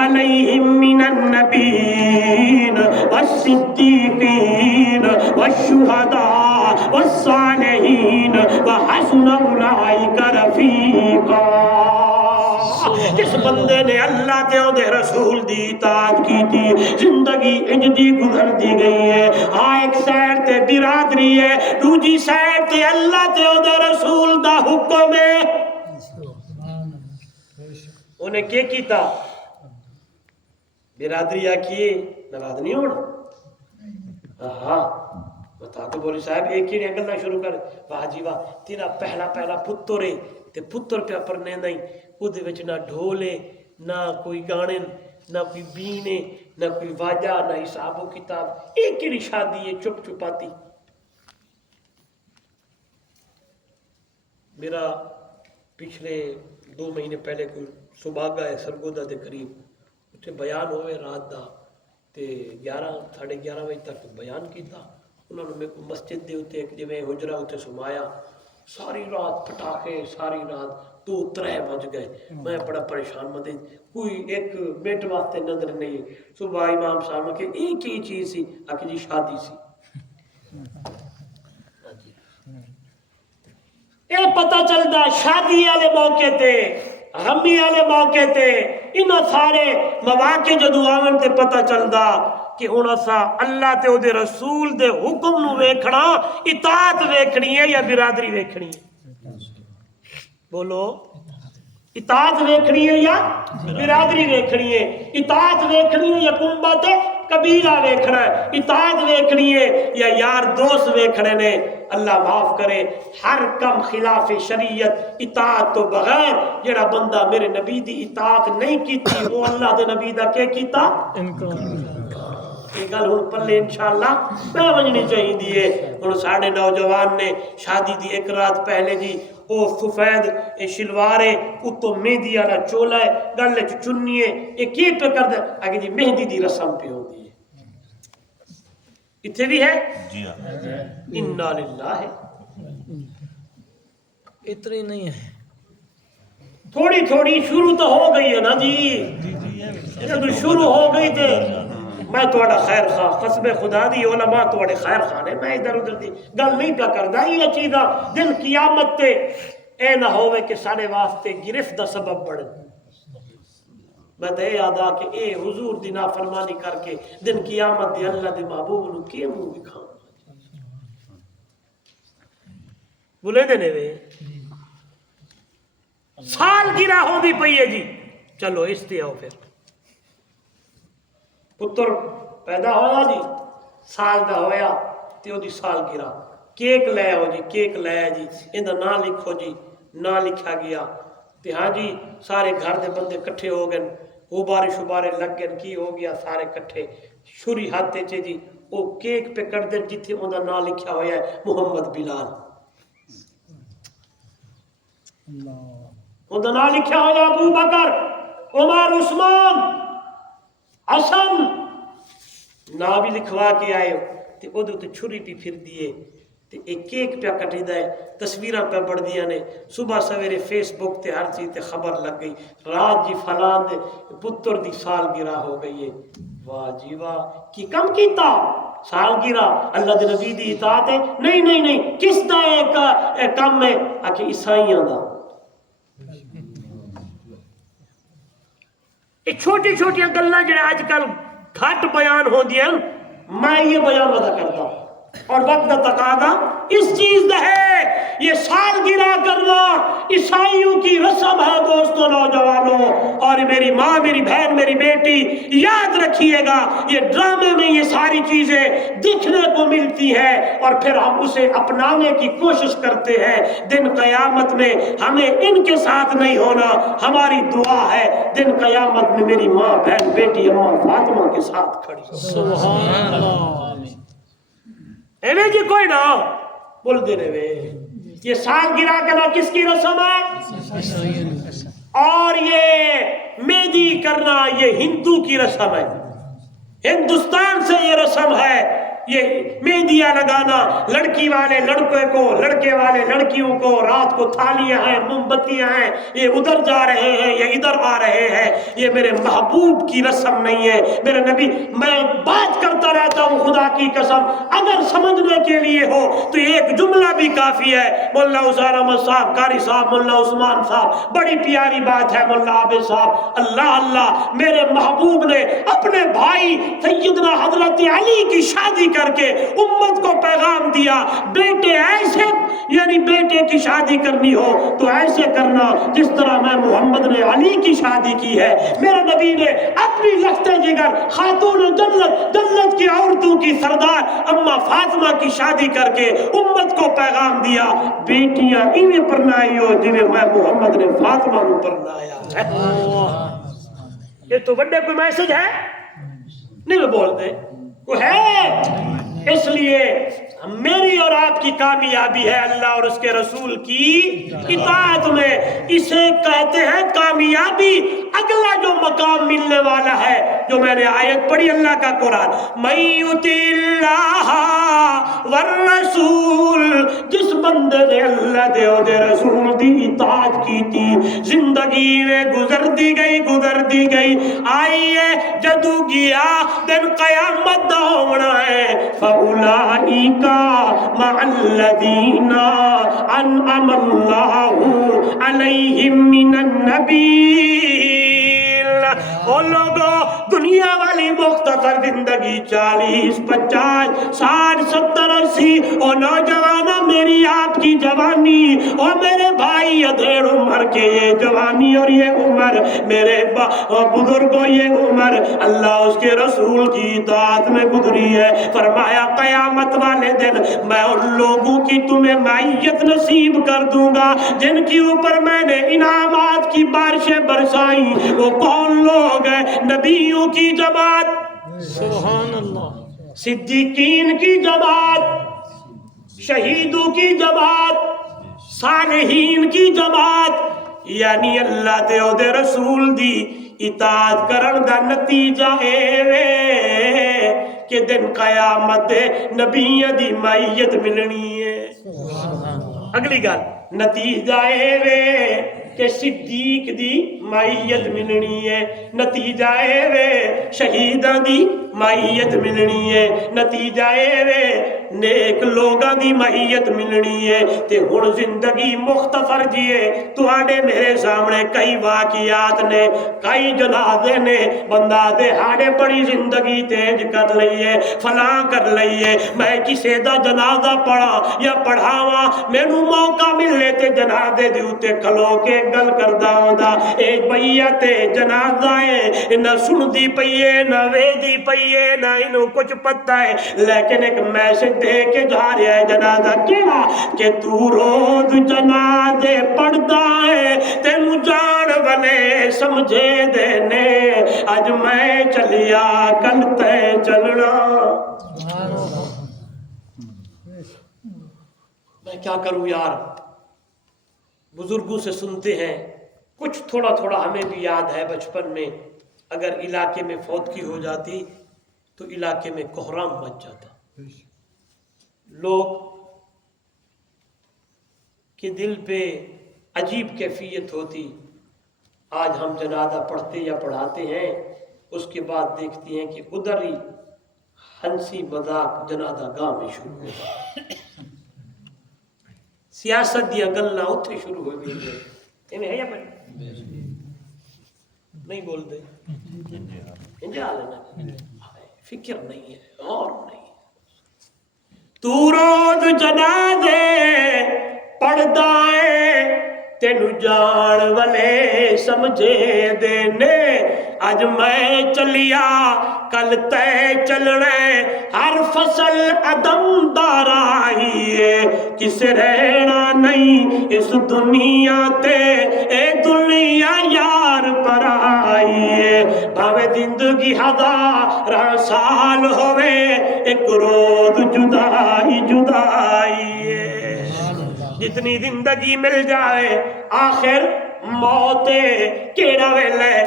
علیہم من النبیین والصدیقین والشہداء والصالحین وحسن اولئک رفیقا. جس بندے نے اللہ تے دے رسول دی اطاعت کی تھی زندگی انج دی گزر دی گئی ہے. ہاں ایک سائر تے برادری ہے, دوجی سائر تے اللہ تے دے رسول دا حکم ہے. انہیں کیا کیتا؟ برادری آکھیے ناراض نہیں ہونا. ہاں بتا تو بولی صاحب ایک ہی گلا شروع کر, واہ جی واہ تیرا پہلا پتر ہے تے پتر پہ پرنے نہیں اودے وچ نہ ڈھولے نہ کوئی گانے نہ کوئی بینے نہ کوئی واجہ نہ حساب و کتاب. ایک ہی شادی ہے چپ چپاتی. میرا پچھلے 2 مہینے پہلے کوئی سباگا ہے سرگودا دے قریب اتنے بیان ہوئے رات دا تے 11:30 بجے تک بیان کیتا. انہوں نے میرے کو مسجد دے اتنے ایک جویں حجرہ اتنے سمایا. ساری رات پٹاخے, ساری رات 2-3 بج گئے. میں بڑا پریشان مدد, کوئی ایک منٹ واسطے نظر نہیں. صبح امام صاحب کہ ایک ہی چیز سی آکھ جی شادی سی. یہ پتہ چلتا شادی والے موقع تے غمی والے موقع تے انہاں سارے مواقع جدو آون تے پتہ چلتا کہ ہن اسا اللہ تے او دے رسول دے حکم نو ویکھنا, اطاعت ویکھنی ہے یا برادری ویکھنی ہے؟ بولو اطاعت ویکھنی ہے یا برادری ویکھنی ہے؟ اطاعت ویکھنی ہے یا کنبہ تے قبیلہ ویکھنا ہے؟ اطاعت ویکھنی ہے یا یار دوست ویکھنے نے؟ اللہ معاف کرے, ہر کم خلاف شریعت اطاعت تو بغیر جڑا بندہ میرے نبی دی اطاعت نہیں کیتی وہ اللہ دے نبی دا کیا کیتا؟ یہ گل ہوں پلے انشاءاللہ میں ونجنی چاہیے دیئے. ہوں ساڑھے نوجوان نے شادی دی ایک رات پہلے جی او سفید شلوارے اتو مہندی والا چولا ہے گل چنیے یہ کی پہ کر دے آگے جی مہندی دی رسم پہ ہوتی ہے. اتنے بھی ہے جی ہاں, انا للہ ہے. اتنی نہیں ہے, تھوڑی تھوڑی شروع تو ہو گئی ہے نا جی. جب شروع ہو گئی تھے میں تھوڑا خیر خواہ قسم خدا دی علماء تھوڑے خیر خواہ نے, میں ادھر ادھر دی گل نہیں پہ کردا. یہ چیزاں دن قیامت تے اے نہ ہوئے کہ سارے واسطے گرفت دا سبب بڑھے. میں تو یہ یاد آ کہ اے حضور دی نافرمانی کر کے دن قیامت دی اللہ دے محبوب نو کی منہ دکھاؤں بولے دینے وے. سال گرا ہو دی پئی ہے جی, چلو اس تے آؤ پھر پتر پیدا ہویا جی سال دا ہویا تے او دی سال گرا کیک لے آؤ جی, کیک لے جی, اندر نام لکھو جی, نام لکھا گیا. تے ہاں جی سارے گھر دے بندے کٹھے ہو گئے، غبارے شبارے لگ گئے، کی ہو گیا سارے کٹھے، چھری ہاتھ چے جی وہ کیک پہ کٹ دے جتھے اوندا نام لکھا ہویا ہے محمد بلال، اوندا نام لکھا ہویا ابو بکر، عمر، عثمان، حسن، نا بھی لکھوا کے آئے تے اودے تے چھری پی پھر دیے تے ایک کیک پہ کٹی دے، تصویراں پہ بڑھ دیا نے، صبح سویرے فیس بک تے ہر چیز تے خبر لگ گئی، رات جی فلان دے پتر دی سالگرہ ہو گئی ہے، واہ جی واہ کی کم کیتا سالگرہ اللہ دے نبی دی اطاعت ہے، نہیں نہیں نہیں، کس دا ایک کم ہے آکھے عیسائیاں دا، یہ چھوٹی چھوٹی گلاں جڑے اج کل گھٹ بیان ہوندیاں میں یہ بیان ودا کرتا ہوں، اور وقت کا تقاضا اس چیز دا ہے، یہ سالگرہ کرنا عیسائیوں کی رسم ہے دوستوں نوجوانوں، اور میری ماں میری بہن میری بیٹی یاد رکھیے گا، یہ ڈرامے میں یہ ساری چیزیں دیکھنے کو ملتی ہیں اور پھر ہم اسے اپنانے کی کوشش کرتے ہیں، دن قیامت میں ہمیں ان کے ساتھ نہیں ہونا، ہماری دعا ہے دن قیامت میں میری ماں بہن بیٹی اماں فاطمہ کے ساتھ کھڑی ہو، سبحان اللہ، ایویں جی کوئی نہ بول دینے وے، یہ سالگرہ کرنا کس کی رسم ہے؟ اور یہ مہندی کرنا یہ ہندو کی رسم ہے، ہندوستان سے یہ رسم ہے، یہ مہندیاں لگانا لڑکی والے لڑکے کو لڑکے والے لڑکیوں کو، رات کو تھالیاں ہیں موم بتیاں ہیں، یہ ادھر جا رہے ہیں یہ ادھر آ رہے ہیں، یہ میرے محبوب کی رسم نہیں ہے، میرے نبی، میں بات کرتا رہتا ہوں خدا کی قسم، اگر سمجھنے کے لیے ہو تو ایک جملہ بھی کافی ہے، مولا حسین احمد صاحب قاری صاحب، مولا عثمان صاحب، بڑی پیاری بات ہے مولا عابد صاحب، اللہ اللہ، میرے محبوب نے اپنے بھائی سیدنا حضرت علی کی شادی کر کے امت کو پیغام دیا، بیٹے ایسے یعنی بیٹے کی شادی کرنی ہو تو ایسے کرنا جس طرح میں محمد نے علی کی شادی کی ہے، میرے نبی نے اپنی لخت جگر خاتون جنت جنت کی عورتوں کی سردار اما فاطمہ کی شادی کر کے امت کو پیغام دیا، بیٹیاں انہیں پرنائی ہو جنہیں میں محمد نے فاطمہ کو پرنایا ہے، یہ تو بڑے کوئی میسج ہے نہیں بولتے وہ ہے، اس لیے میری اور آپ کی کامیابی ہے اللہ اور اس کے رسول کی اطاعت میں، اسے کہتے ہیں کامیابی۔ اگلا جو مقام ملنے والا ہے جو میں نے آیت پڑھی اللہ کا قرآن، مَن یُطِعِ اللَّهَ وَالرَّسُولَ، جس بندے نے اللہ دے اور دے رسول دی اطاعت کی تھی، زندگی میں گزر دی گئی، آئیے جدو گیا دن قیامت دا ہونا ہے، فَأُولَئِکَ مَعَ الَّذِينَ أَنْعَمَ اللَّهُ عَلَيْهِمْ مِنَ النَّبِيِّينَ، وہ لوگوں دنیا والی مختصر زندگی 40 50 60 70 80، اور نوجوانہ میری آپ کی جوانی اور میرے بھائی ادھیڑ عمر کے یہ جوانی اور یہ عمر، میرے بزرگوں یہ عمر اللہ اس کے رسول کی اطاعت میں گزری ہے، فرمایا قیامت والے دن میں ان لوگوں کی تمہیں معیت نصیب کر دوں گا جن کے اوپر میں نے انعامات کی بارشیں برسائیں، وہ کون لوگ ہیں؟ نبیوں کی جماعت، سبحان اللہ، صدیقین کی جماعت، شہیدوں کی جماعت، صالحین کی جماعت، یعنی اللہ دے او دے رسول دی اطاعت کرن دا نتیجہ اے کہ دن قیامت دے نبیوں دی معیت ملنی ہے۔ اگلی گل نتیجہ اے کہ صدیق دی معیت ملنی ہے، نتیجہ اے شہیداں دی معیت ملنی ہے، نتیجہ اے نیک لوگاں دی معیت ملنی ہے۔ تے ہن زندگی مختصر جیے، تواڈے میرے سامنے کئی واقعات نے، کئی جنازے نے، بندہ دے ہاڑے بڑی زندگی تیز کر لئیے، فلاں کر لئیے، میں کسے دا جنازہ پڑھا یا پڑھاواں، مینوں موقع ملے تے جنازے دے اوتے کھلو کے گل کردا ہوندا، اے بھیا تے جنازہ ہے، نہ سندی پئیے نہ ویدی پئیے نہ انہوں کچھ پتہ ہے، لیکن ایک میسج دے کے جا رہا ہے جنازہ کیڑا کہ تو روز جنازے پڑھدا ہے، تینوں جان والے سمجھے دینے اج میں چلیا کل تے چلنا میں کیا کروں یار بزرگوں سے سنتے ہیں کچھ تھوڑا تھوڑا ہمیں بھی یاد ہے بچپن میں اگر علاقے میں فوتگی ہو جاتی تو علاقے میں کوہرام مچ جاتا لوگ کے دل پہ عجیب کیفیت ہوتی آج ہم جنازہ پڑھتے یا پڑھاتے ہیں اس کے بعد دیکھتے ہیں کہ ادھر ہی ہنسی مذاق جنازہ گاہ میں شروع ہوگا سیاست دیا گلنا اتھے شروع ہو گئی ہے یا نہیں بولتے فکر نہیں ہے اور نہیں تو روز جنازے پڑھدا ہے تینو جان والے سمجھے دینے اج میں چلیا کل تے چلنے ہر فصل عدم دارائیے کس رہنا نہیں اس دنیا تے اے دنیا یار پر آئیے بھاوے زندگی ہزار سال ہوئے ایک روز جدائی جدائی جتنی زندگی مل جائے آخر موت کیڑا ویلے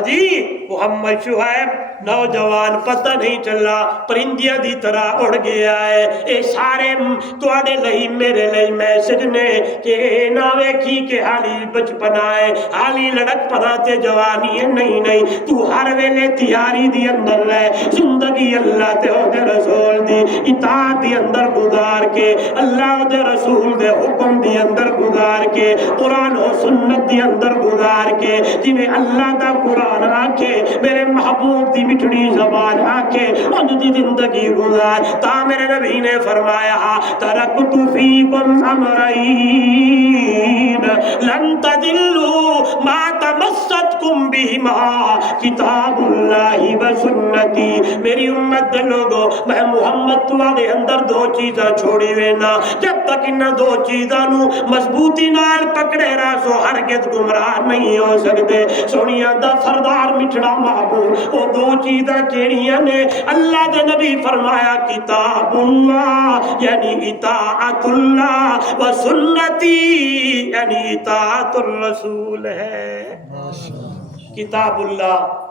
جی محمد شعیب نوجوان پتہ نہیں چلا پرندیاں دی طرح اڑ گیا ہے اے سارے تواڈے لئی میرے لئی میسج نے کہ نہ ویکھی کہ حالی بچپن ہے حالی لڑک پنا تے جوانی ہے نہیں تو ہر ویلے تیاری دی اندر رہ زندگی اللہ تے او دے رسول دی اطاعت دی اندر گزار کے اللہ دے رسول دے حکم دی اندر گزار کے قرآن و سنت دی اندر گزار کے جی میں اللہ دا قرآن آکے میرے محبوب دی مٹھڑی زبان آکے انج دی زندگی گزار تا میرے نبی نے فرمایا ترکت فیکم امرین لن تدلوا ما تمسکتم بہما کتاب اللہ و سنتی میری امت دے لوگو میں محمد تواڈے اندر دو چیزاں چھوڑی وینا جب تک ان دو چیزاں نو مضبوطی نال پکڑے رہو ہرگز گمراہ نہیں ہو سکتے سونیا دا سردار مٹھڑا محبوب وہ دو چیزاں کیڑیاں نے اللہ دے نبی فرمایا کتاب اللہ یعنی اطاعت اللہ و سنتی یعنی اطاعت الرسول ہے کتاب اللہ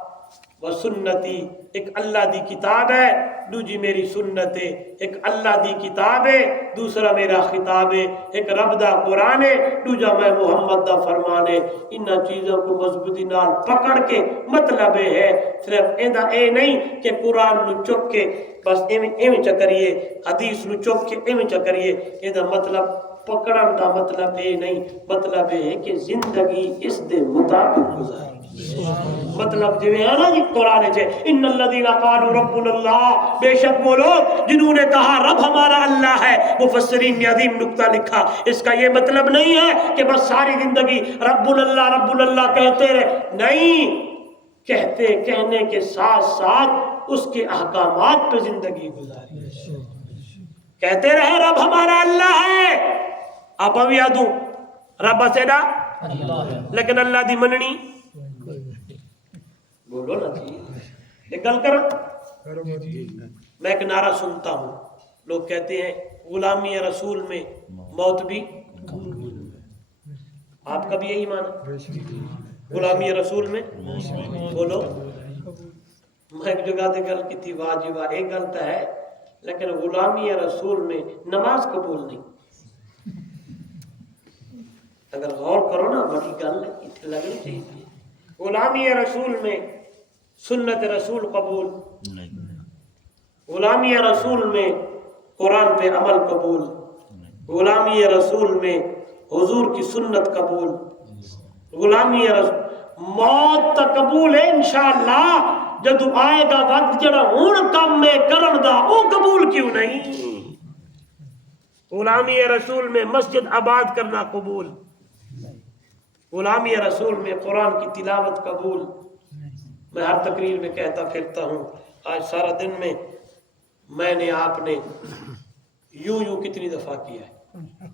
و سنتی ایک اللہ دی کتاب ہے دوجی میری سنت ہے ایک اللہ دی کتاب ہے دوسرا میرا خطاب ہے ایک رب دا قرآن ہے دوجا میں محمد دا فرمان ہے انہاں چیزوں کو مضبوطی نال پکڑ کے مطلب ہے صرف ایندا اے نہیں کہ قرآن نو چک کے بس ایویں چکریے حدیث نو چک کے ایویں چکریے ایندا مطلب پکڑن دا مطلب اے نہیں مطلب ہے کہ زندگی اس دے مطابق گزارے مطلب جو ہے نا جی قرآن ہے ان الذین قالوا ربنا اللہ بے شک وہ لوگ جنہوں نے کہا رب ہمارا اللہ ہے مفسرین نے عظیم نکتہ لکھا اس کا یہ مطلب نہیں ہے کہ بس ساری زندگی رب اللہ کہتے رہے نہیں کہتے کہنے کے ساتھ ساتھ اس کے احکامات پہ زندگی گزاری کہتے رہے رب ہمارا اللہ ہے آپ اب یادوں رب اسیدہ لیکن اللہ دی مننی بولو نا جی ایک گل کر میں ایک نعرہ سنتا ہوں لوگ کہتے ہیں غلامی رسول میں موت بھی آپ کا بھی یہی مانا غلامی رسول میں بولو میں ایک جگہ دے گل کی تھی واجبہ ایک گل تو ہے لیکن غلامی رسول میں نماز قبول نہیں اگر غور کرو نا بڑی گل اتنے لگنی چاہیے غلامی رسول میں سنت رسول قبول غلامی رسول میں قرآن پہ عمل قبول غلامی رسول میں حضور کی سنت قبول غلامی رسول موت تا قبول ہے انشاءاللہ جدو آئے گا وقت جڑا ہون کام میں کرن دا او قبول کیوں نہیں غلامی رسول میں مسجد آباد کرنا قبول غلامی رسول میں قرآن کی تلاوت قبول میں ہر تقریر میں کہتا پھرتا ہوں آج سارا دن میں نے آپ نے یوں کتنی دفعہ کیا ہے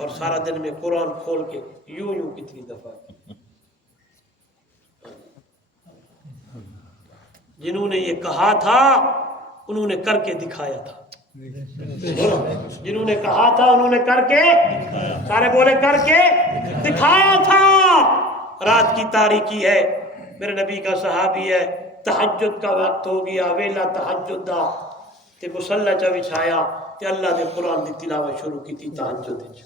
اور سارا دن میں قرآن کھول کے یوں یوں کتنی دفعہ کی. جنہوں نے یہ کہا تھا انہوں نے کر کے دکھایا تھا. جنہوں نے کہا تھا انہوں نے کر کے سارے بولے کر کے دکھایا تھا. رات کی تاریکی ہے, میرے نبی کا صحابی ہے, تہجد کا وقت ہو گیا, ویلا تہجد دا تے مصلی چا بچھایا تے اللہ دے قرآن دی تلاوت شروع کی تھی تہجد وچ.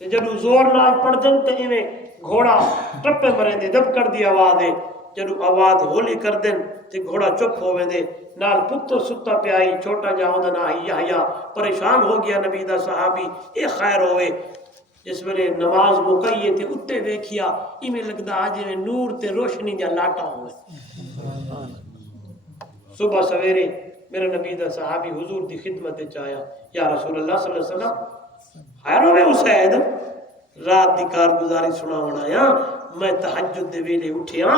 تے جدوں زور نال پڑھ دین تے ایویں گھوڑا ٹپے مرے دے دب کر دی آواز ہے. جدوں آواز ہولی کر دین تے گھوڑا چپ ہوے دے نال پتر ستا پیائی چھوٹا جا اوندا نا یحییٰ. پریشان ہو گیا نبی دا صحابی, اے خیر ہوئے جس ویلے نماز مکئیے تے اتے ویکھیا ایویں لگدا آ جویں نور تے روشنی جا لاٹا ہوئے. صبح سویرے میرے نبی دا صحابی حضور دی خدمت وچ آیا, یا رسول اللہ صلی اللہ علیہ وسلم خیر ہوئے حسین, رات دی کارگزاری سناون آیا, میں تہجد دے ویلے اٹھیا,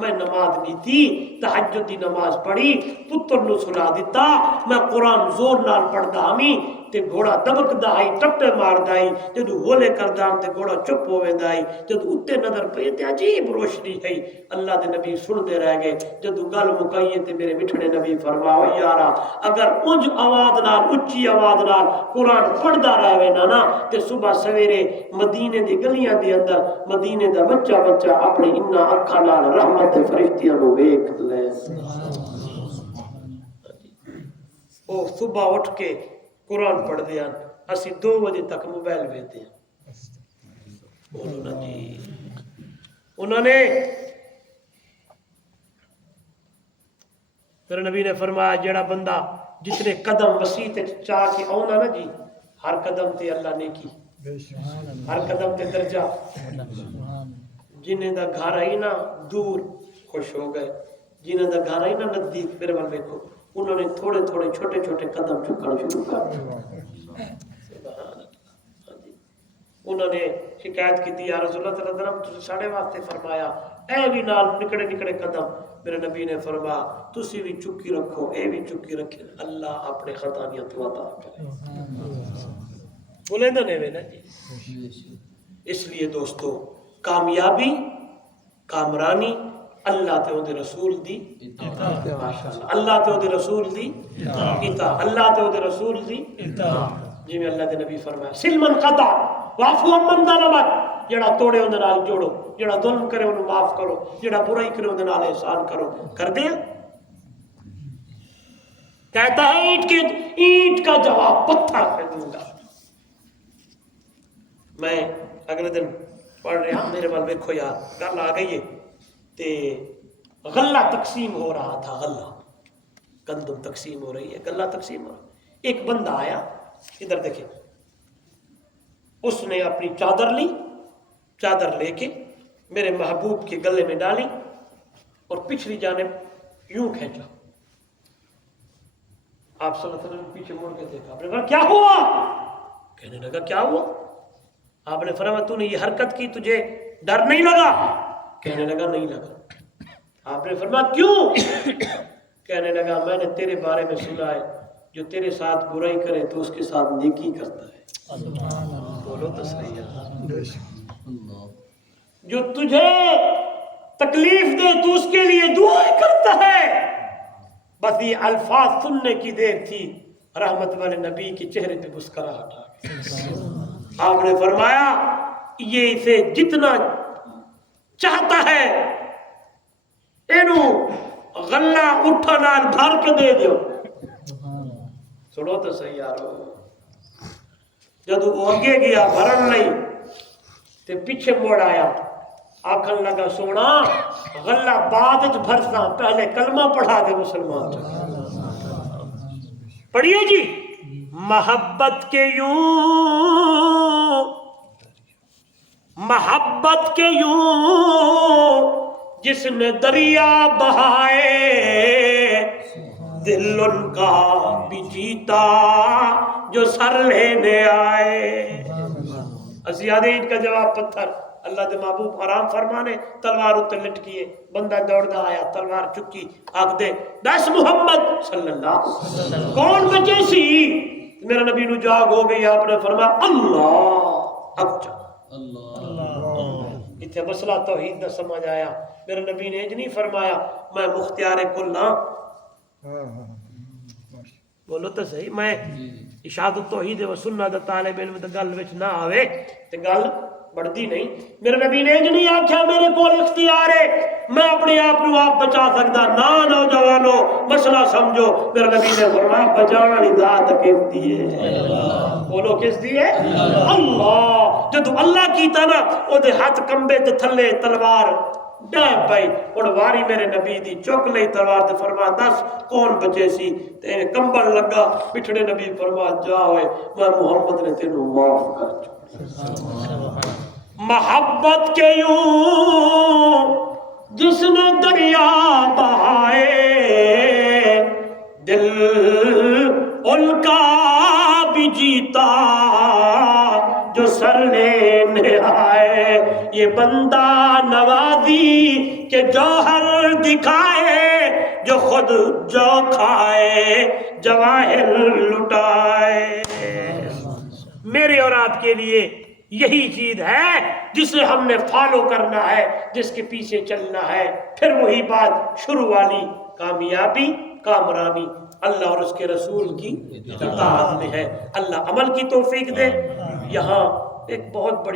میں نماز نیتی, تہجد دی نماز پڑھی, پتر نو سلا دیتا, میں قرآن زور نال پڑھدا ہمی تے گھوڑا دبکدا آئی ٹپے ماردا آئی, جدوں ہولے کردا تے گھوڑا چپ ہویندا آئی, جدوں اتے نظر پئی تے عجیب روشنی ہے. اللہ دے نبی سن دے رہ گئے. جدوں گل مکائیے تے میرے مٹھڑے نبی فرمایا, یارا اگر اونج آواز نال اچھی آواز نال قرآن پڑھدا رہے نا تے صبح سویرے مدینے دی گلیاں دے اندر مدینے دا بچہ اپنے انہاں اکھاں نال رحمت دے فرشتیاں نو ویکھ لے. او صبح اٹھ کے قرآن پڑھ دیا, اسی 2 بجے تک موبائل ویکھتے ہیں. انہوں نے پھر نبی نے فرمایا جڑا بندہ جتنے قدم مسیح تے چاہ کے آنا نا جی, ہر قدم تے اللہ نے کی, ہر قدم تے درجہ. جنہیں دا گھر آئی نا دور خوش ہو گئے, جنہیں دا گھر آئی نا نزدیک میرے وال دیکھو انہوں نے تھوڑے تھوڑے چھوٹے چھوٹے قدم چکنا شروع کر دیا. انہوں نے شکایت کی تھی, یا رسول اللہ صلی اللہ علیہ وسلم ساڑھے واسطے فرمایا اے بھی نال نکڑے نکڑے قدم. میرے نبی نے فرمایا تسی بھی چکی رکھو, اے بھی چکی رکھے, اللہ اپنے خطانیاں تو عطا کرے. بولے نا نہیں نا جی. اس لیے دوستو کامیابی کامرانی اللہ تے اودے رسول دی اطاعت, اللہ تے اودے رسول دی اطاعت, اللہ تے اودے رسول دی اطاعت. جی میں اللہ دے نبی فرمایا سل من قطع وعفو عمن ظلمک, جڑا توڑے اون دے نال جوڑو, جڑا ظلم کرے انہوں معاف کرو, جڑا برائی کرے اون دے نال احسان کرو. کر دیا. کہتا ہے اینٹ کا جواب پتھر سے دوں گا. میں اگلے دن پڑھ رہا, میرے وال دیکھو یار گل آ گئی ہے تے غلہ تقسیم ہو رہا تھا, غلہ گندم تقسیم ہو رہی ہے, غلہ تقسیم ہو رہا. ایک بندہ آیا, ادھر دیکھیں, اس نے اپنی چادر لی, چادر لے کے میرے محبوب کے گلے میں ڈالی اور پچھلی جانب یوں کھینچا. آپ صلی اللہ علیہ وسلم پیچھے مڑ کے دیکھا, آپ نے کہا کیا ہوا؟ کہنے لگا کیا ہوا؟ آپ نے فرمایا تو نے یہ حرکت کی, تجھے ڈر نہیں لگا؟ کہنے لگا نہیں لگا. آپ نے فرمایا کیوں؟ کہنے لگا میں نے تیرے بارے میں سنا ہے جو تیرے ساتھ برائی کرے تو اس کے ساتھ نیکی کرتا ہے. بولو تو صحیح ہے. جو تجھے تکلیف دے تو اس کے لیے دعائیں کرتا ہے. بس یہ الفاظ سننے کی دیر تھی, رحمت والے نبی کے چہرے پہ مسکراہٹ آ گئی. آپ نے فرمایا یہ اسے جتنا چاہتا ہے اینو غلہ اٹھا نال بھر کے دے دیو. سنو تو صحیح یارو. جدو وہ اگے گیا بھرن لئی تے پیچھے موڑ آیا, آکھن لگا سونا غلہ بعد وچ بھرساں, پہلے کلمہ پڑھا دے مسلمان. پڑھیے جی. محبت کے یوں جس نے دریا بہائے, دل ان کا بھی جیتا جو سر لینے آئے. اسی آدھے اینٹ کا جواب پتھر. اللہ دے محبوب آرام فرمانے, تلوار اتنے لٹکیے, بندہ دوڑدا آیا, تلوار چکی, آکھ دے دس محمد صلی اللہ علیہ وسلم کون بچے سی؟ میرا نبی نو جاگ ہو گئی، آپ نے فرمایا اللہ اکبر۔ اتنے مسئلہ توحید نہ سمجھ آیا، میرے نبی نے نہیں فرمایا میں مختار کل نہ، بولو تو صحیح، میں اشاعت التوحید و سنت دا طالب علم دا گل وچ نہ آوے تے گل بڑھتی نہیں۔ میرے نبی نے نہیں آکھیا میرے کول اختیار ہے میں اپنے آپ کو آپ بچا سکتا، نہ نوجوانو مسئلہ سمجھو، میرے نبی نے فرمایا بچانے ذات کس دی ہے؟ بولو کس دی ہے؟ اللہ۔ جدو اللہ کیتا نا او دے ہاتھ کمبے تے تھلے تلوار ڈے پئی، اور واری میرے نبی دی چک لئی تلوار تے فرما دس کون بچے سی، تے کمبل لگا پچھڑے نبی فرما جا ہوئے میں محمد نے تینوں معاف کر چکا۔ محبت کے یوں جس نے دریا بہائے، دل ان کا بھی جیتا جو سر لینے آئے، یہ بندہ نوازی کے جوہر دکھائے، جو خود جو کھائے جواہر لٹائے۔ میرے اور آپ کے لیے یہی چیز ہے جسے ہم نے فالو کرنا ہے، جس کے پیچھے چلنا ہے، پھر وہی بات شروع والی کامیابی کامرانی اللہ اور اس کے رسول کی اطاعت میں ہے۔ اللہ عمل کی توفیق دے۔ یہاں ایک بہت بڑی